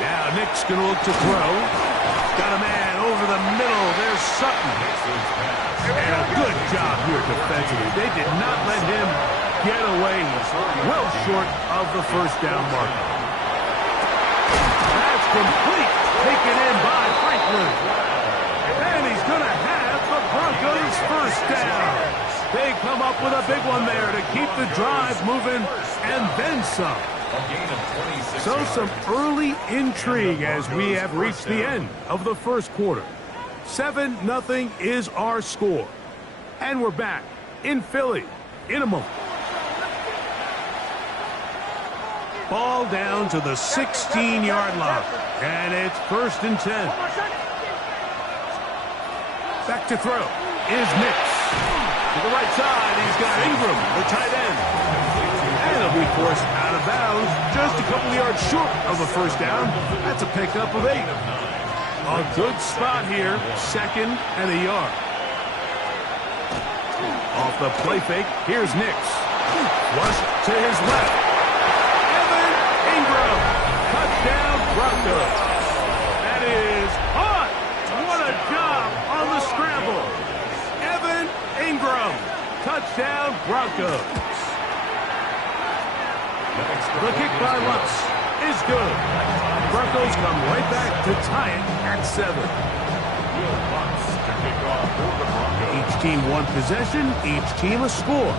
Now Nick's going to look to throw. Got a man over the middle. There's Sutton. And a good job here defensively. They did not let him get away. He's well short of the first down marker. That's complete. Taken in by Franklin. And he's going to have the Broncos first down. They come up with a big one there to keep the drive moving and then some. So some early intrigue as we have reached the end of the first quarter. 7-0 is our score. And we're back in Philly in a moment. Ball down to the 16-yard line. And it's 1st and 10. Back to throw is Nix. To the right side, he's got Ingram, the tight end. And he'll be forced out of bounds just a couple of yards short of the first down. That's a pickup of 8. A good spot here, 2nd and a yard. Off the play fake, here's Nix. Flush to his left. Evan Ingram. Touchdown, Broncos. That is hot. What a job on the scramble. Evan Ingram. Touchdown, Broncos. The kick by Lutz is good. Broncos come right back to tie it at 7. Each team one possession, each team a score.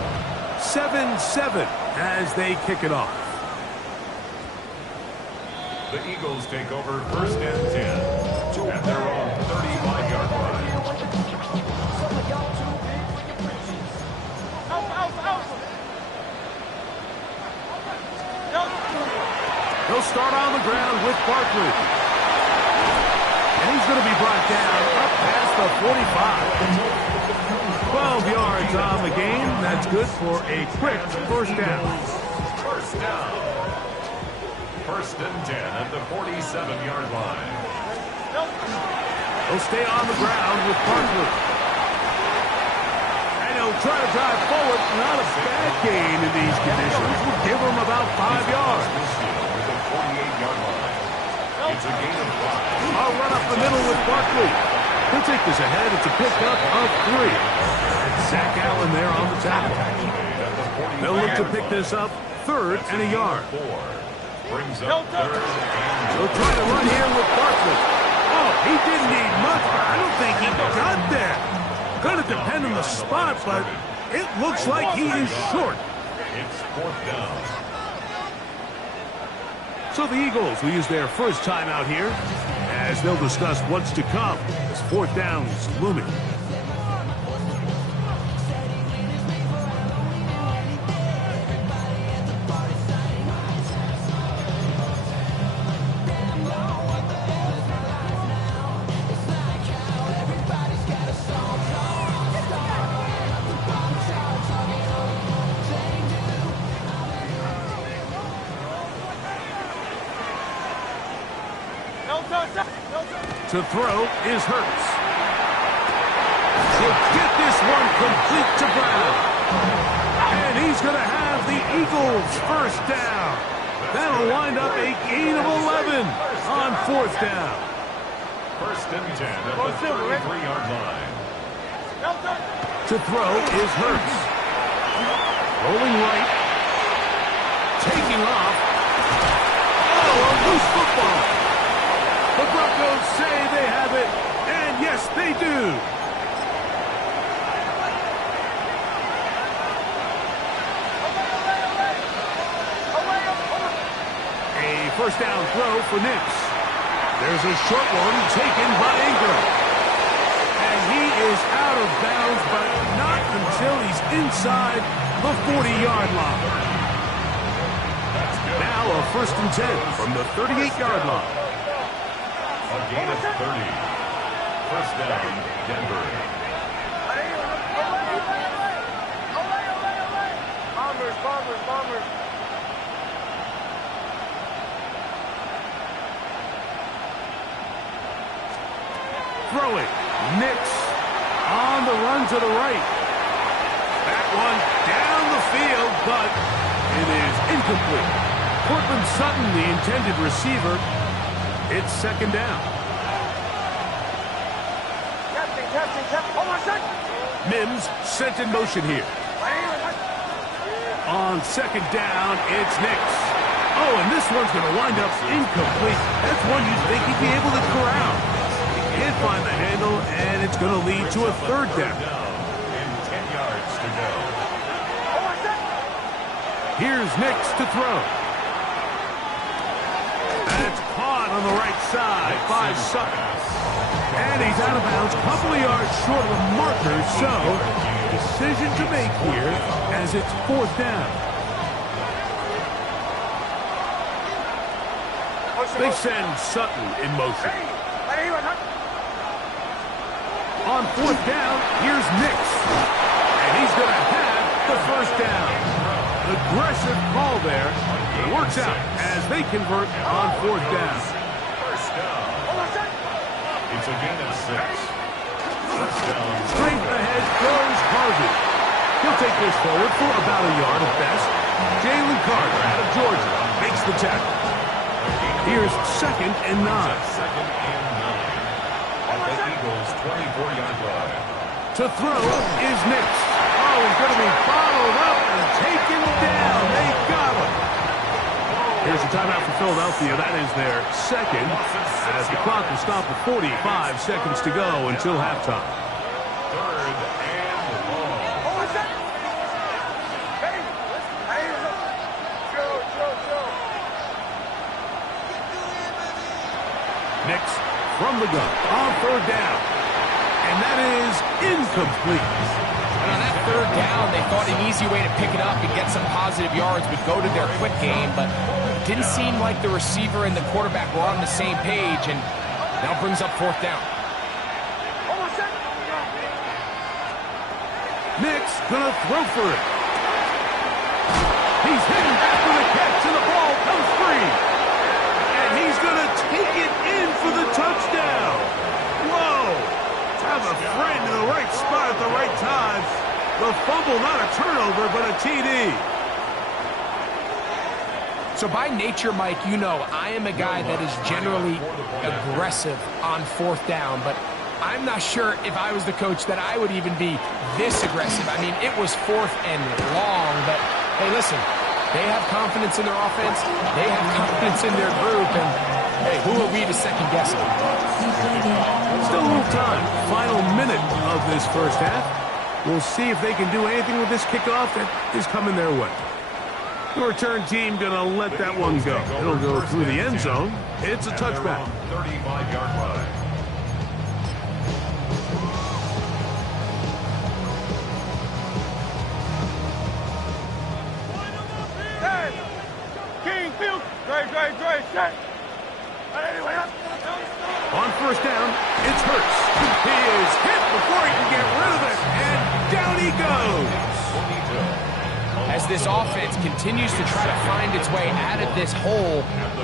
7-7 as they kick it off. The Eagles take over 1st and 10 at their own 35-yard line. They'll start on the ground with Barkley. And he's going to be brought down up past the 45. 12 yards on the game. That's good for a quick first down. First down. 1st and 10 at the 47-yard line. They'll stay on the ground with Barkley. And he'll try to drive forward. Not a bad gain in these conditions. We'll give him about 5 yards. 48-yard line. It's a gain of 5. I'll run up the middle with Barkley. He'll take this ahead. It's a pickup of 3. And Zach Allen there on the tackle. They'll look to pick this up 3rd and a yard. Brings up 3rd. They'll try to run here with Barkley. Oh, he didn't need much, but I don't think he got there. Going to depend on the spot, but it looks like he is short. It's 4th down. So the Eagles will use their first time out here as they'll discuss what's to come as 4th down is looming. To throw is Hurts. He'll get this one complete to Brown. And he's going to have the Eagles first down. That'll wind up a gain of 11 on 4th down. 1st and 10 at the 33-yard line. To throw is Hurts. Rolling right. Taking off. Oh, a loose football. The Broncos say they have it, and yes, they do. A first down throw for Nix. There's a short one taken by Ingram. And he is out of bounds, but not until he's inside the 40-yard line. Now a 1st and 10 from the 38-yard line. A gain of 30. 1st down, Denver. Bombers. Throwing. Nix on the run to the right. That one down the field, but it is incomplete. Cortland Sutton, the intended receiver. It's 2nd down. Testing. Hold on a second. Mims sent in motion here. On second down, it's Nix. Oh, and this one's going to wind up incomplete. That's one you'd think he'd be able to corral. He can't find the handle, and it's going to lead to a third down. And 10 yards to go. Here's Nix to throw. That's caught on the right side by Sutton. And he's out of bounds, a couple of yards short of the marker, so decision to make here as it's fourth down. They send Sutton in motion. On fourth down, here's Nix. And he's going to have the first down. Aggressive call there. It works out as they convert on fourth down. First down. It's a gain of 6. First down. Straight ahead goes Harvey. He'll take this forward for about a yard at best. Jalen Carter out of Georgia makes the tackle. Here's second and 9. Second and 9. At the Eagles' 24-yard line. To throw is Nix. Oh, he's going to be bottled up and taken down. They got him. Here's a timeout for Philadelphia. That is their second, as the clock will stop with 45 seconds to go until halftime. Third and long. Nix from the gun on third down. And that is incomplete. And on that third down, they thought an easy way to pick it up and get some positive yards would go to their quick game, but it didn't seem like the receiver and the quarterback were on the same page, and now brings up fourth down. Nix gonna throw for it. He's hitting after the catch, and the ball comes free. And he's gonna take it in for the touchdown. Whoa! Have a friend in the right spot at the right time. The fumble, not a turnover, but a TD. So by nature, Mike, you know I am a guy that is generally aggressive on fourth down, but I'm not sure if I was the coach that I would even be this aggressive. I mean, it was fourth and long, but hey, listen, they have confidence in their offense, they have confidence in their group, and hey, who are we to second guess it? Still a little time. Final minute of this first half. We'll see if they can do anything with this kickoff that is coming their way. The return team going to let that one go. It'll go through the end zone. It's a touchback. 35-yard line. King, field. Great, set. On first down, it's Hurts. He is hit before he can get rid of it, and down he goes. As this offense continues to try to find its way out of this hole,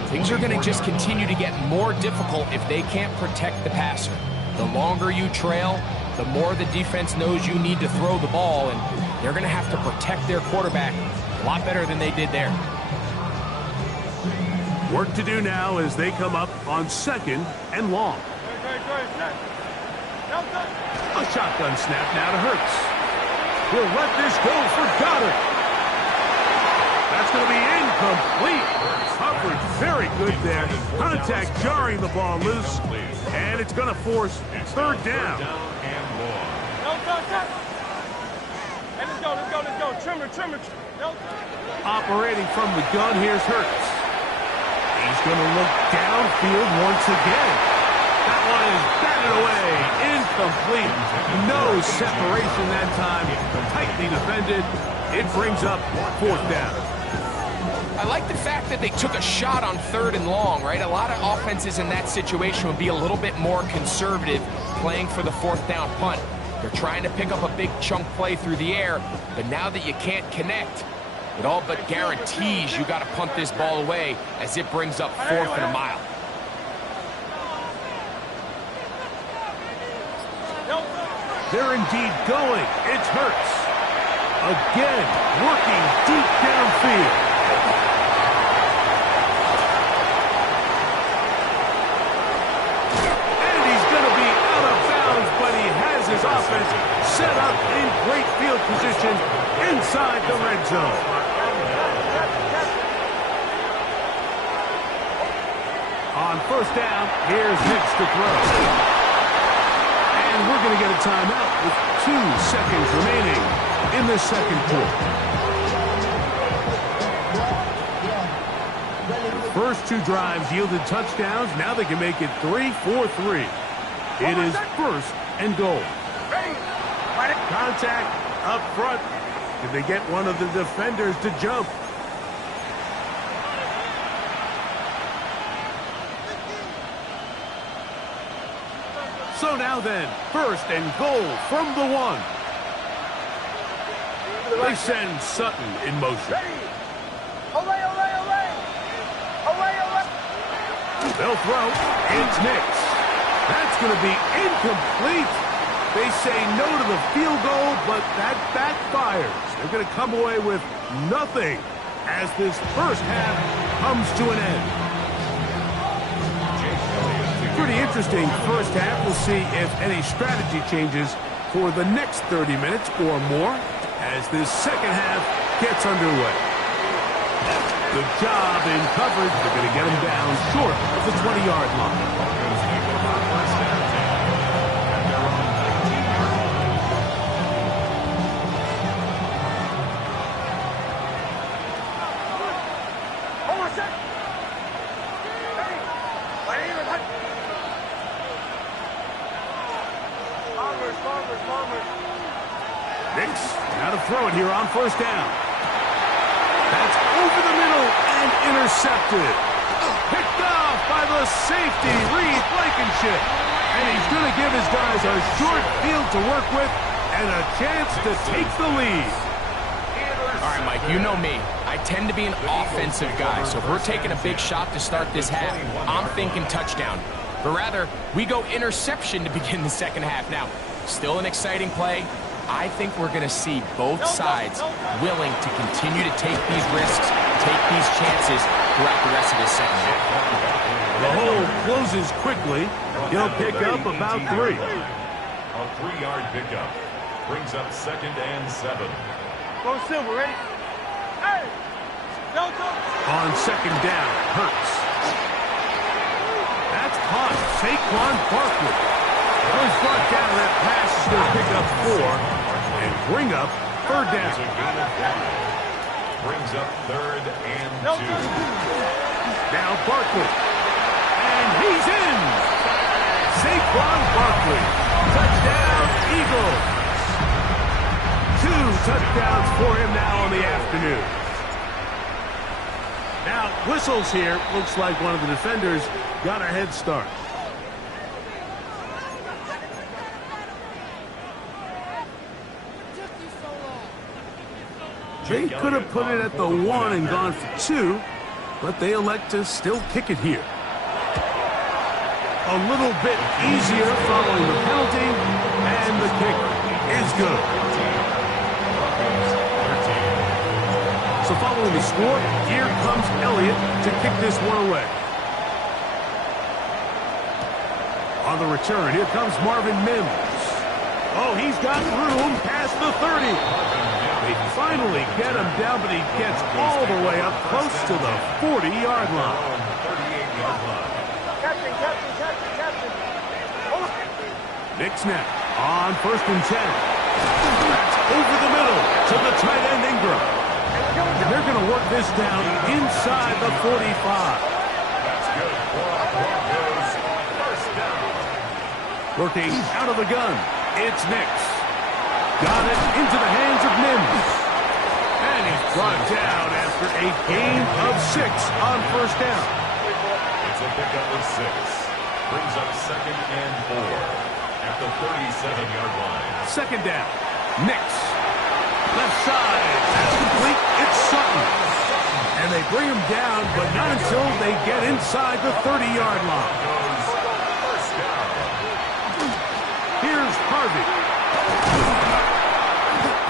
things are going to just continue to get more difficult if they can't protect the passer. The longer you trail, the more the defense knows you need to throw the ball, and they're going to have to protect their quarterback a lot better than they did there. Work to do now as they come up on second and long. A shotgun snap now to Hurts. He'll let this go for Goddard. That's going to be incomplete. Coverage very good there. Contact jarring the ball loose. And it's going to force third down. Let's go. Trimmer. Operating from the gun, here's Hurts. He's going to look downfield once again. That one is batted away. Incomplete. No separation that time. Tightly defended. It brings up fourth down. I like the fact that they took a shot on third and long, right? A lot of offenses in that situation would be a little bit more conservative playing for the fourth down punt. They're trying to pick up a big chunk play through the air, but now that you can't connect, it all but guarantees you got to punt this ball away as it brings up fourth and a mile. They're indeed going. It's Hurts. Again, working deep downfield. And he's going to be out of bounds, but he has his offense set up in great field position inside the red zone. On first down, here's Nix to throw. And we're going to get a timeout with 2 seconds remaining in the second quarter. The first 2 drives yielded touchdowns. Now they can make it 3-4-3. It is first and goal. Contact up front. Did they get one of the defenders to jump? So now then, first and goal from the 1. They send Sutton in motion. They'll throw. It's Nix. That's going to be incomplete. They say no to the field goal, but that backfires. They're going to come away with nothing as this first half comes to an end. Pretty interesting first half. We'll see if any strategy changes for the next 30 minutes or more as this second half gets underway. Good job in coverage. They're going to get him down short of the 20-yard line. Nix, now to throw it here on first down. That's over the middle and intercepted. Picked off by the safety, Reed Blankenship. And he's going to give his guys a short field to work with and a chance to take the lead. All right, Mike, you know me. I tend to be an offensive guy, so if we're taking a big shot to start this half, I'm thinking touchdown. But rather, we go interception to begin the second half. Now, still an exciting play. I think we're going to see both sides willing to continue to take these risks, take these chances throughout the rest of this second half. The hole closes quickly. He'll pick up about 3. A 3-yard pickup brings up 2nd and 7. Go Silver, ready? Hey! Go. On second down, Hurts. That's caught. Saquon Barkley. Was brought down. That pass is going to pick up 4 and bring up third down. Brings up 3rd and 2. Now Barkley. And he's in. Saquon Barkley. Touchdown, Eagles. 2 touchdowns for him now on the afternoon. Now, whistles here. Looks like one of the defenders got a head start. They could have put it at the 1 and gone for 2, but they elect to still kick it here. A little bit easier following the penalty, and the kick is good. So following the score, here comes Elliott to kick this one away. On the return, here comes Marvin Mims. Oh, he's got room past the 30. They finally get him down, but he gets all the way up close to the 40-yard line. Nix now on 1st and 10. That's over the middle to the tight end Ingram. And they're going to work this down inside the 45. That's good. First down. Working out of the gun, it's Nix. Got it into the hands of Mims. And he's brought down after a gain of 6 on first down. It's a pickup of 6. Brings up 2nd and 4 at the 37-yard line. Second down. Nix. Left side. That's complete. It's Sutton. And they bring him down, but not until they get inside the 30-yard line. First down. Here's Harvey.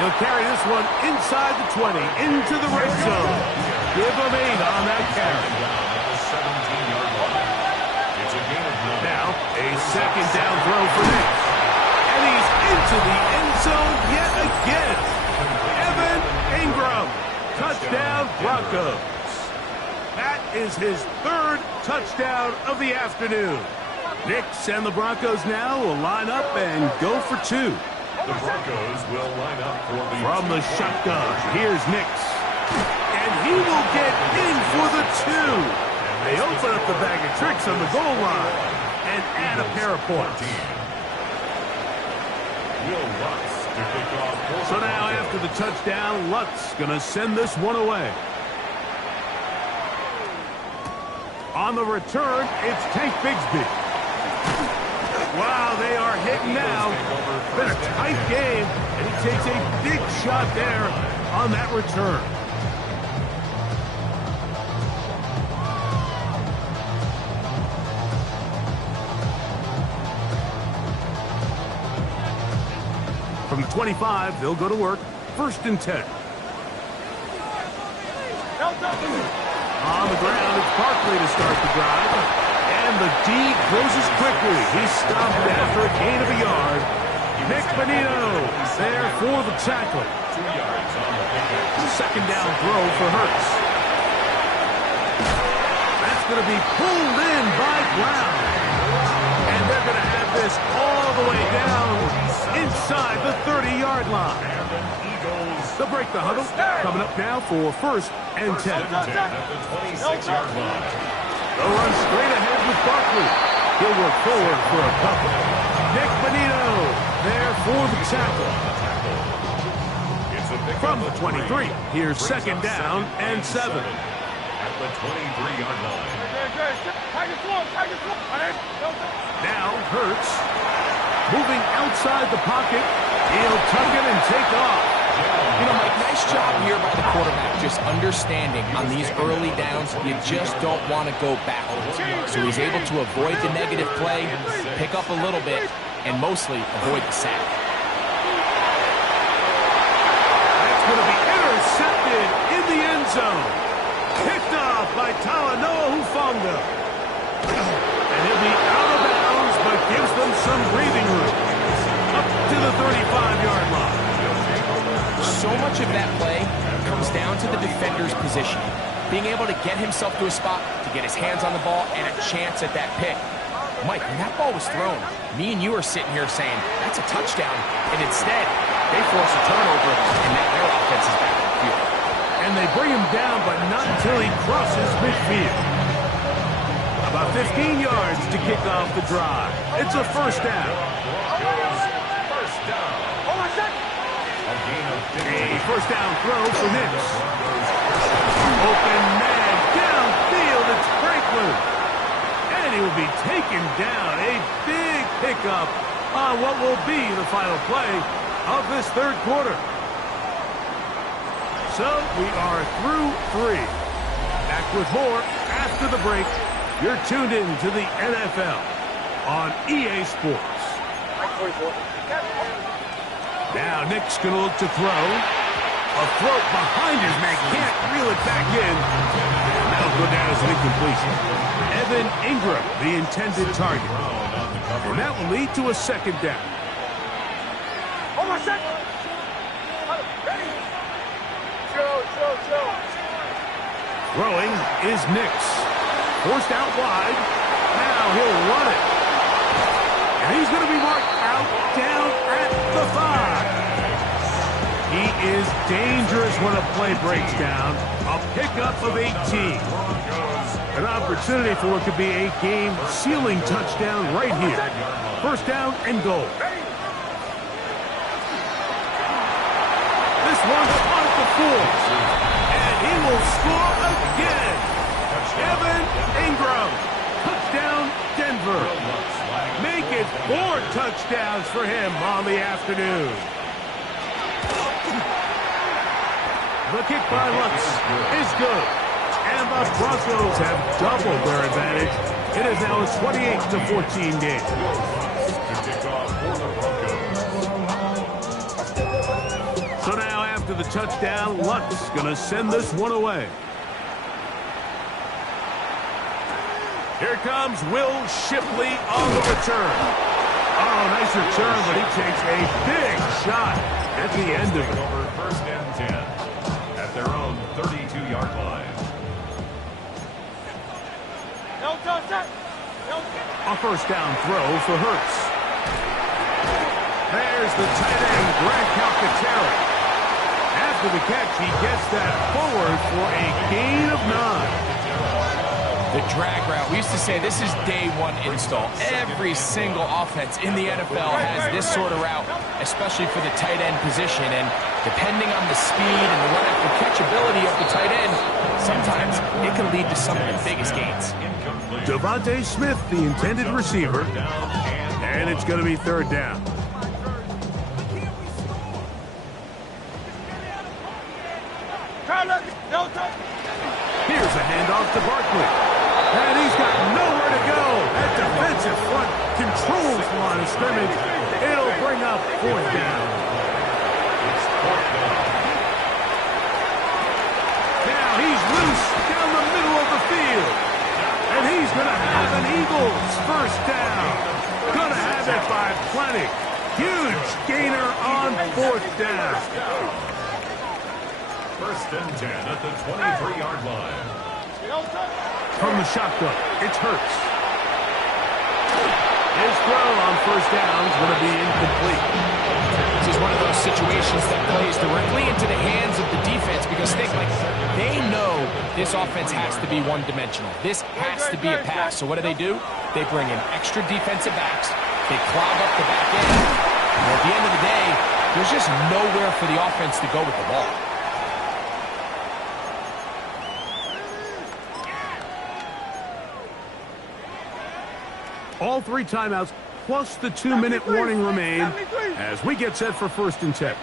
He'll carry this one inside the 20, into the red zone. Give him 8 on that carry. Now, a second down throw for Nix. And he's into the end zone yet again. Evan Ingram Touchdown, Broncos. That is his third touchdown of the afternoon. Nix and the Broncos now will line up and go for two. The Broncos will line up for the from the shotgun. Here's Nix. And he will get in for the two. They open up the bag of tricks on the goal line and add a pair of points. So now after the touchdown, Lutz going to send this one away. On the return, it's Tank Bigsby. Wow, they are hitting now. Been a tight game, and he takes a big shot there on that return. From the 25, they'll go to work. 1st and 10. On the ground, it's Barkley to start the drive. And the D closes quickly. He's stopped after a gain of a yard. Nick Bonito there for the tackle. 2nd down throw for Hurts. That's going to be pulled in by Brown. And they're going to have this all the way down inside the 30-yard line. They'll break the huddle. Coming up now for 1st and 10. At the 26-yard line. They'll run straight ahead with Barkley. He'll work forward for a couple. Nick Bonito there for the tackle. From the 23, here's 2nd down and 7. At the 23-yard line. Now Hurts moving outside the pocket. He'll tuck it and take off. You know, Mike, nice job here by the quarterback, just understanding on these early downs, you just don't want to go backwards. So he's able to avoid the negative play, pick up a little bit, and mostly avoid the sack. That's going to be intercepted in the end zone. Picked off by Talanoa Hufanga. And he'll be out of bounds, but gives them some breathing room. Up to the 35-yard line. So much of that play comes down to the defender's position. Being able to get himself to a spot, to get his hands on the ball, and a chance at that pick. Mike, when that ball was thrown, me and you are sitting here saying, that's a touchdown. And instead, they force a turnover, and now their offense is back on the field. And they bring him down, but not until he crosses midfield. About 15 yards to kick off the drive. It's a 1st down. First down. A 1st down throw for Nix. Open man downfield. It's Franklin. And he will be taken down. A big pickup on what will be the final play of this 3rd quarter. So we are through 3. Back with more after the break. You're tuned in to the NFL on EA Sports. Now Nick's going to look to throw. A throw behind his man. Can't reel it back in. That'll go down as an incompletion. Evan Ingram, the intended target. And that will lead to a 2nd down. Throwing is Nix. Forced out wide. Now he'll run it. And he's going to be marked out down at the 5. He is dangerous when a play breaks down. A pickup of 18. An opportunity for what could be a game-sealing touchdown right here. 1st down and goal. This one's on the 4. And he will score again. Evan Ingram. Touchdown, Denver. Make it 4 touchdowns for him on the afternoon. The kick by Lutz is good. And the Broncos have doubled their advantage. It is now a 28-14 game. So now after the touchdown, Lutz going to send this one away. Here comes Will Shipley on the return. Oh, nice return, but he takes a big shot at the end of it. Over 1st and 10 at their own 32-yard line. A first down throw for Hurts. There's the tight end, Greg Calcaterra. After the catch, he gets that forward for a gain of 9. The drag route. We used to say this is day one install. Every single offense in the NFL has this sort of route, especially for the tight end position. And depending on the speed and the run after catch ability of the tight end, sometimes it can lead to some of the biggest gains. Devontae Smith, the intended receiver, and it's going to be third down. Here's a handoff to Barkley. And he's got nowhere to go. That defensive front controls the line of scrimmage. It'll bring up fourth down. Now he's loose down the middle of the field. And he's going to have an Eagles first down. Going to have it by plenty. Huge gainer on fourth down. First and 10 at the 23-yard line. From the shotgun, it's Hurts. His throw on first down is going to be incomplete. This is one of those situations that plays directly into the hands of the defense because they know this offense has to be one-dimensional. This has to be a pass. So what do? They bring in extra defensive backs. They clog up the back end. And at the end of the day, there's just nowhere for the offense to go with the ball. All 3 timeouts plus the 2-minute warning remain as we get set for first and 10.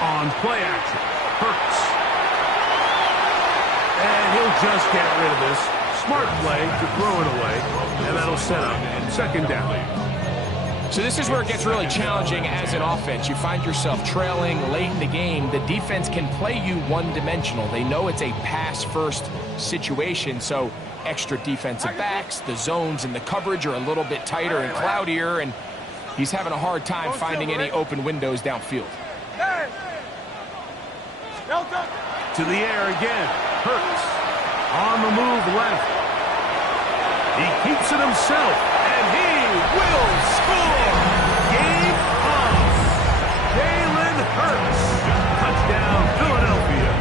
On play action, Hurts. And he'll just get rid of this. Smart play to throw it away, and that'll set up second down. So this is where it gets really challenging as an offense. You find yourself trailing late in the game. The defense can play you one-dimensional. They know it's a pass-first situation, so extra defensive backs, the zones and the coverage are a little bit tighter and cloudier, and he's having a hard time finding any open windows downfield. To the air again. Hurts on the move left. He keeps it himself, and he will score. Game on. Jalen Hurts. Touchdown, Philadelphia.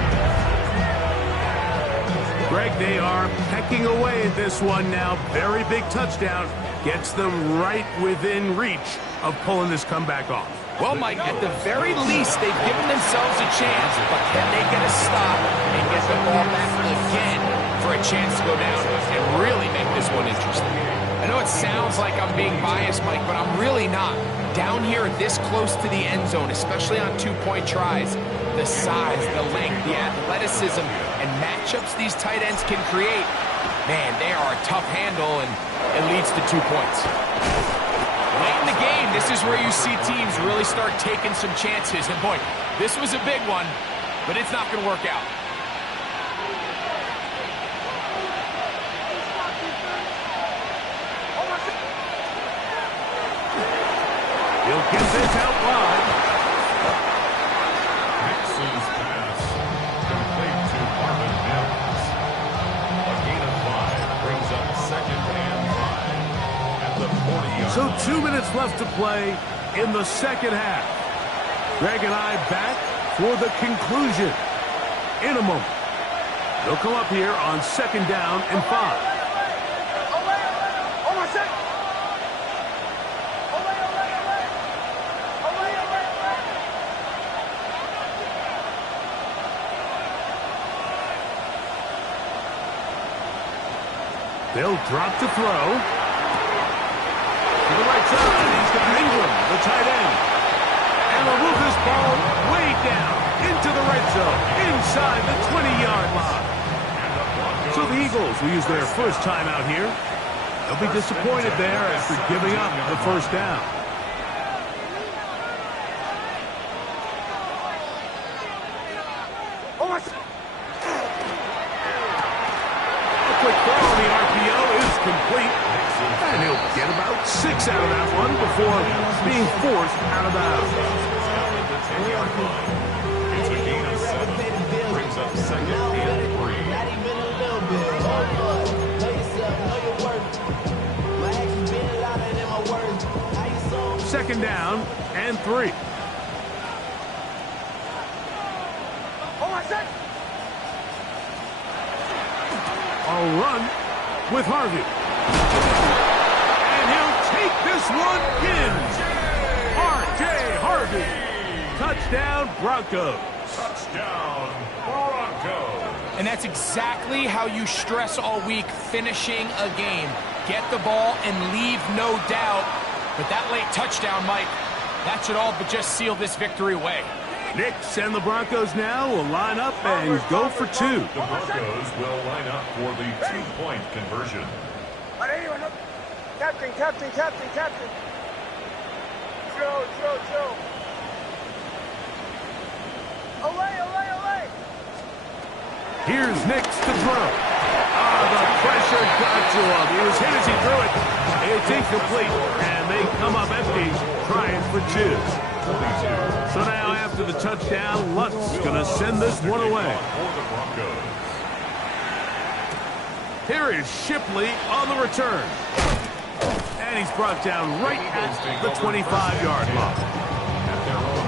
Greg, they are pecking away at this one now. Very big touchdown. Gets them right within reach of pulling this comeback off. Well, Mike, at the very least, they've given themselves a chance, but can they get a stop and get the ball back again for a chance to go down and really make this one interesting? I know it sounds like I'm being biased, Mike, but I'm really not. Down here this close to the end zone, especially on two-point tries, the size, the length, the athleticism, and matchups these tight ends can create, man, they are a tough handle, and it leads to 2 points. Late in the game, this is where you see teams really start taking some chances. And boy, this was a big one, but it's not going to work out. He'll get this out wide. Mixon's pass complete to Marvin Mims. A gain of 5 brings up second and 5 at the 40-yard line. So 2 minutes left to play in the second half. Greg and I back for the conclusion in a moment. They'll come up here on second down and 5. They'll drop to throw. To the right side, he's got Ingram, the tight end. And they'll move this ball way down into the red zone, inside the 20-yard line. So the Eagles will use their first time out here. They'll be disappointed there after giving up the first down. Quick throw on the RPO is complete, and he'll get about 6 out of that one before being forced out of bounds. 9-yard line. It's a gain of 7. Brings up second and 3. Not even a little bit. Oh, Lord. Know yourself, know your worth. My actions been louder than my words. How you so? Second down and 3. Oh, my second. A run with Harvey. And he'll take this one in. R.J. Harvey. Touchdown, Broncos. Touchdown, Broncos. And that's exactly how you stress all week, finishing a game. Get the ball and leave no doubt. But that late touchdown, Mike, that should all but just seal this victory away. Knicks and the Broncos now will line up and go for 2. The Broncos will line up for the 2-point conversion. Captain. Chill. Olay. Here's Knicks to throw. The pressure got to him. He was hit as he threw it. It's incomplete, and they come up empty, trying for 2. So now after the touchdown, Lutz's going to send this one away. Here is Shipley on the return. And he's brought down right at the 25-yard line. At their own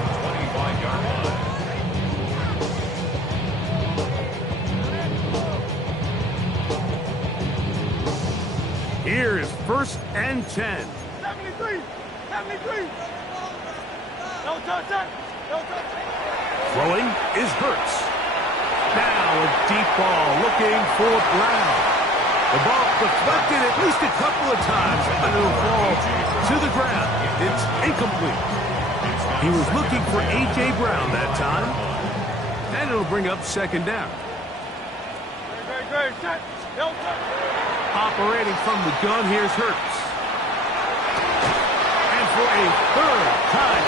25-yard line. Here is 1st and 10. 73. Don't touch that. Throwing is Hurts. Now a deep ball looking for Brown. The ball deflected at least a couple of times, but it'll fall to the ground. It's incomplete. He was looking for A.J. Brown that time. And it'll bring up 2nd down. Great. Set. Don't touch. Operating from the gun, here's Hurts. And for a 3rd time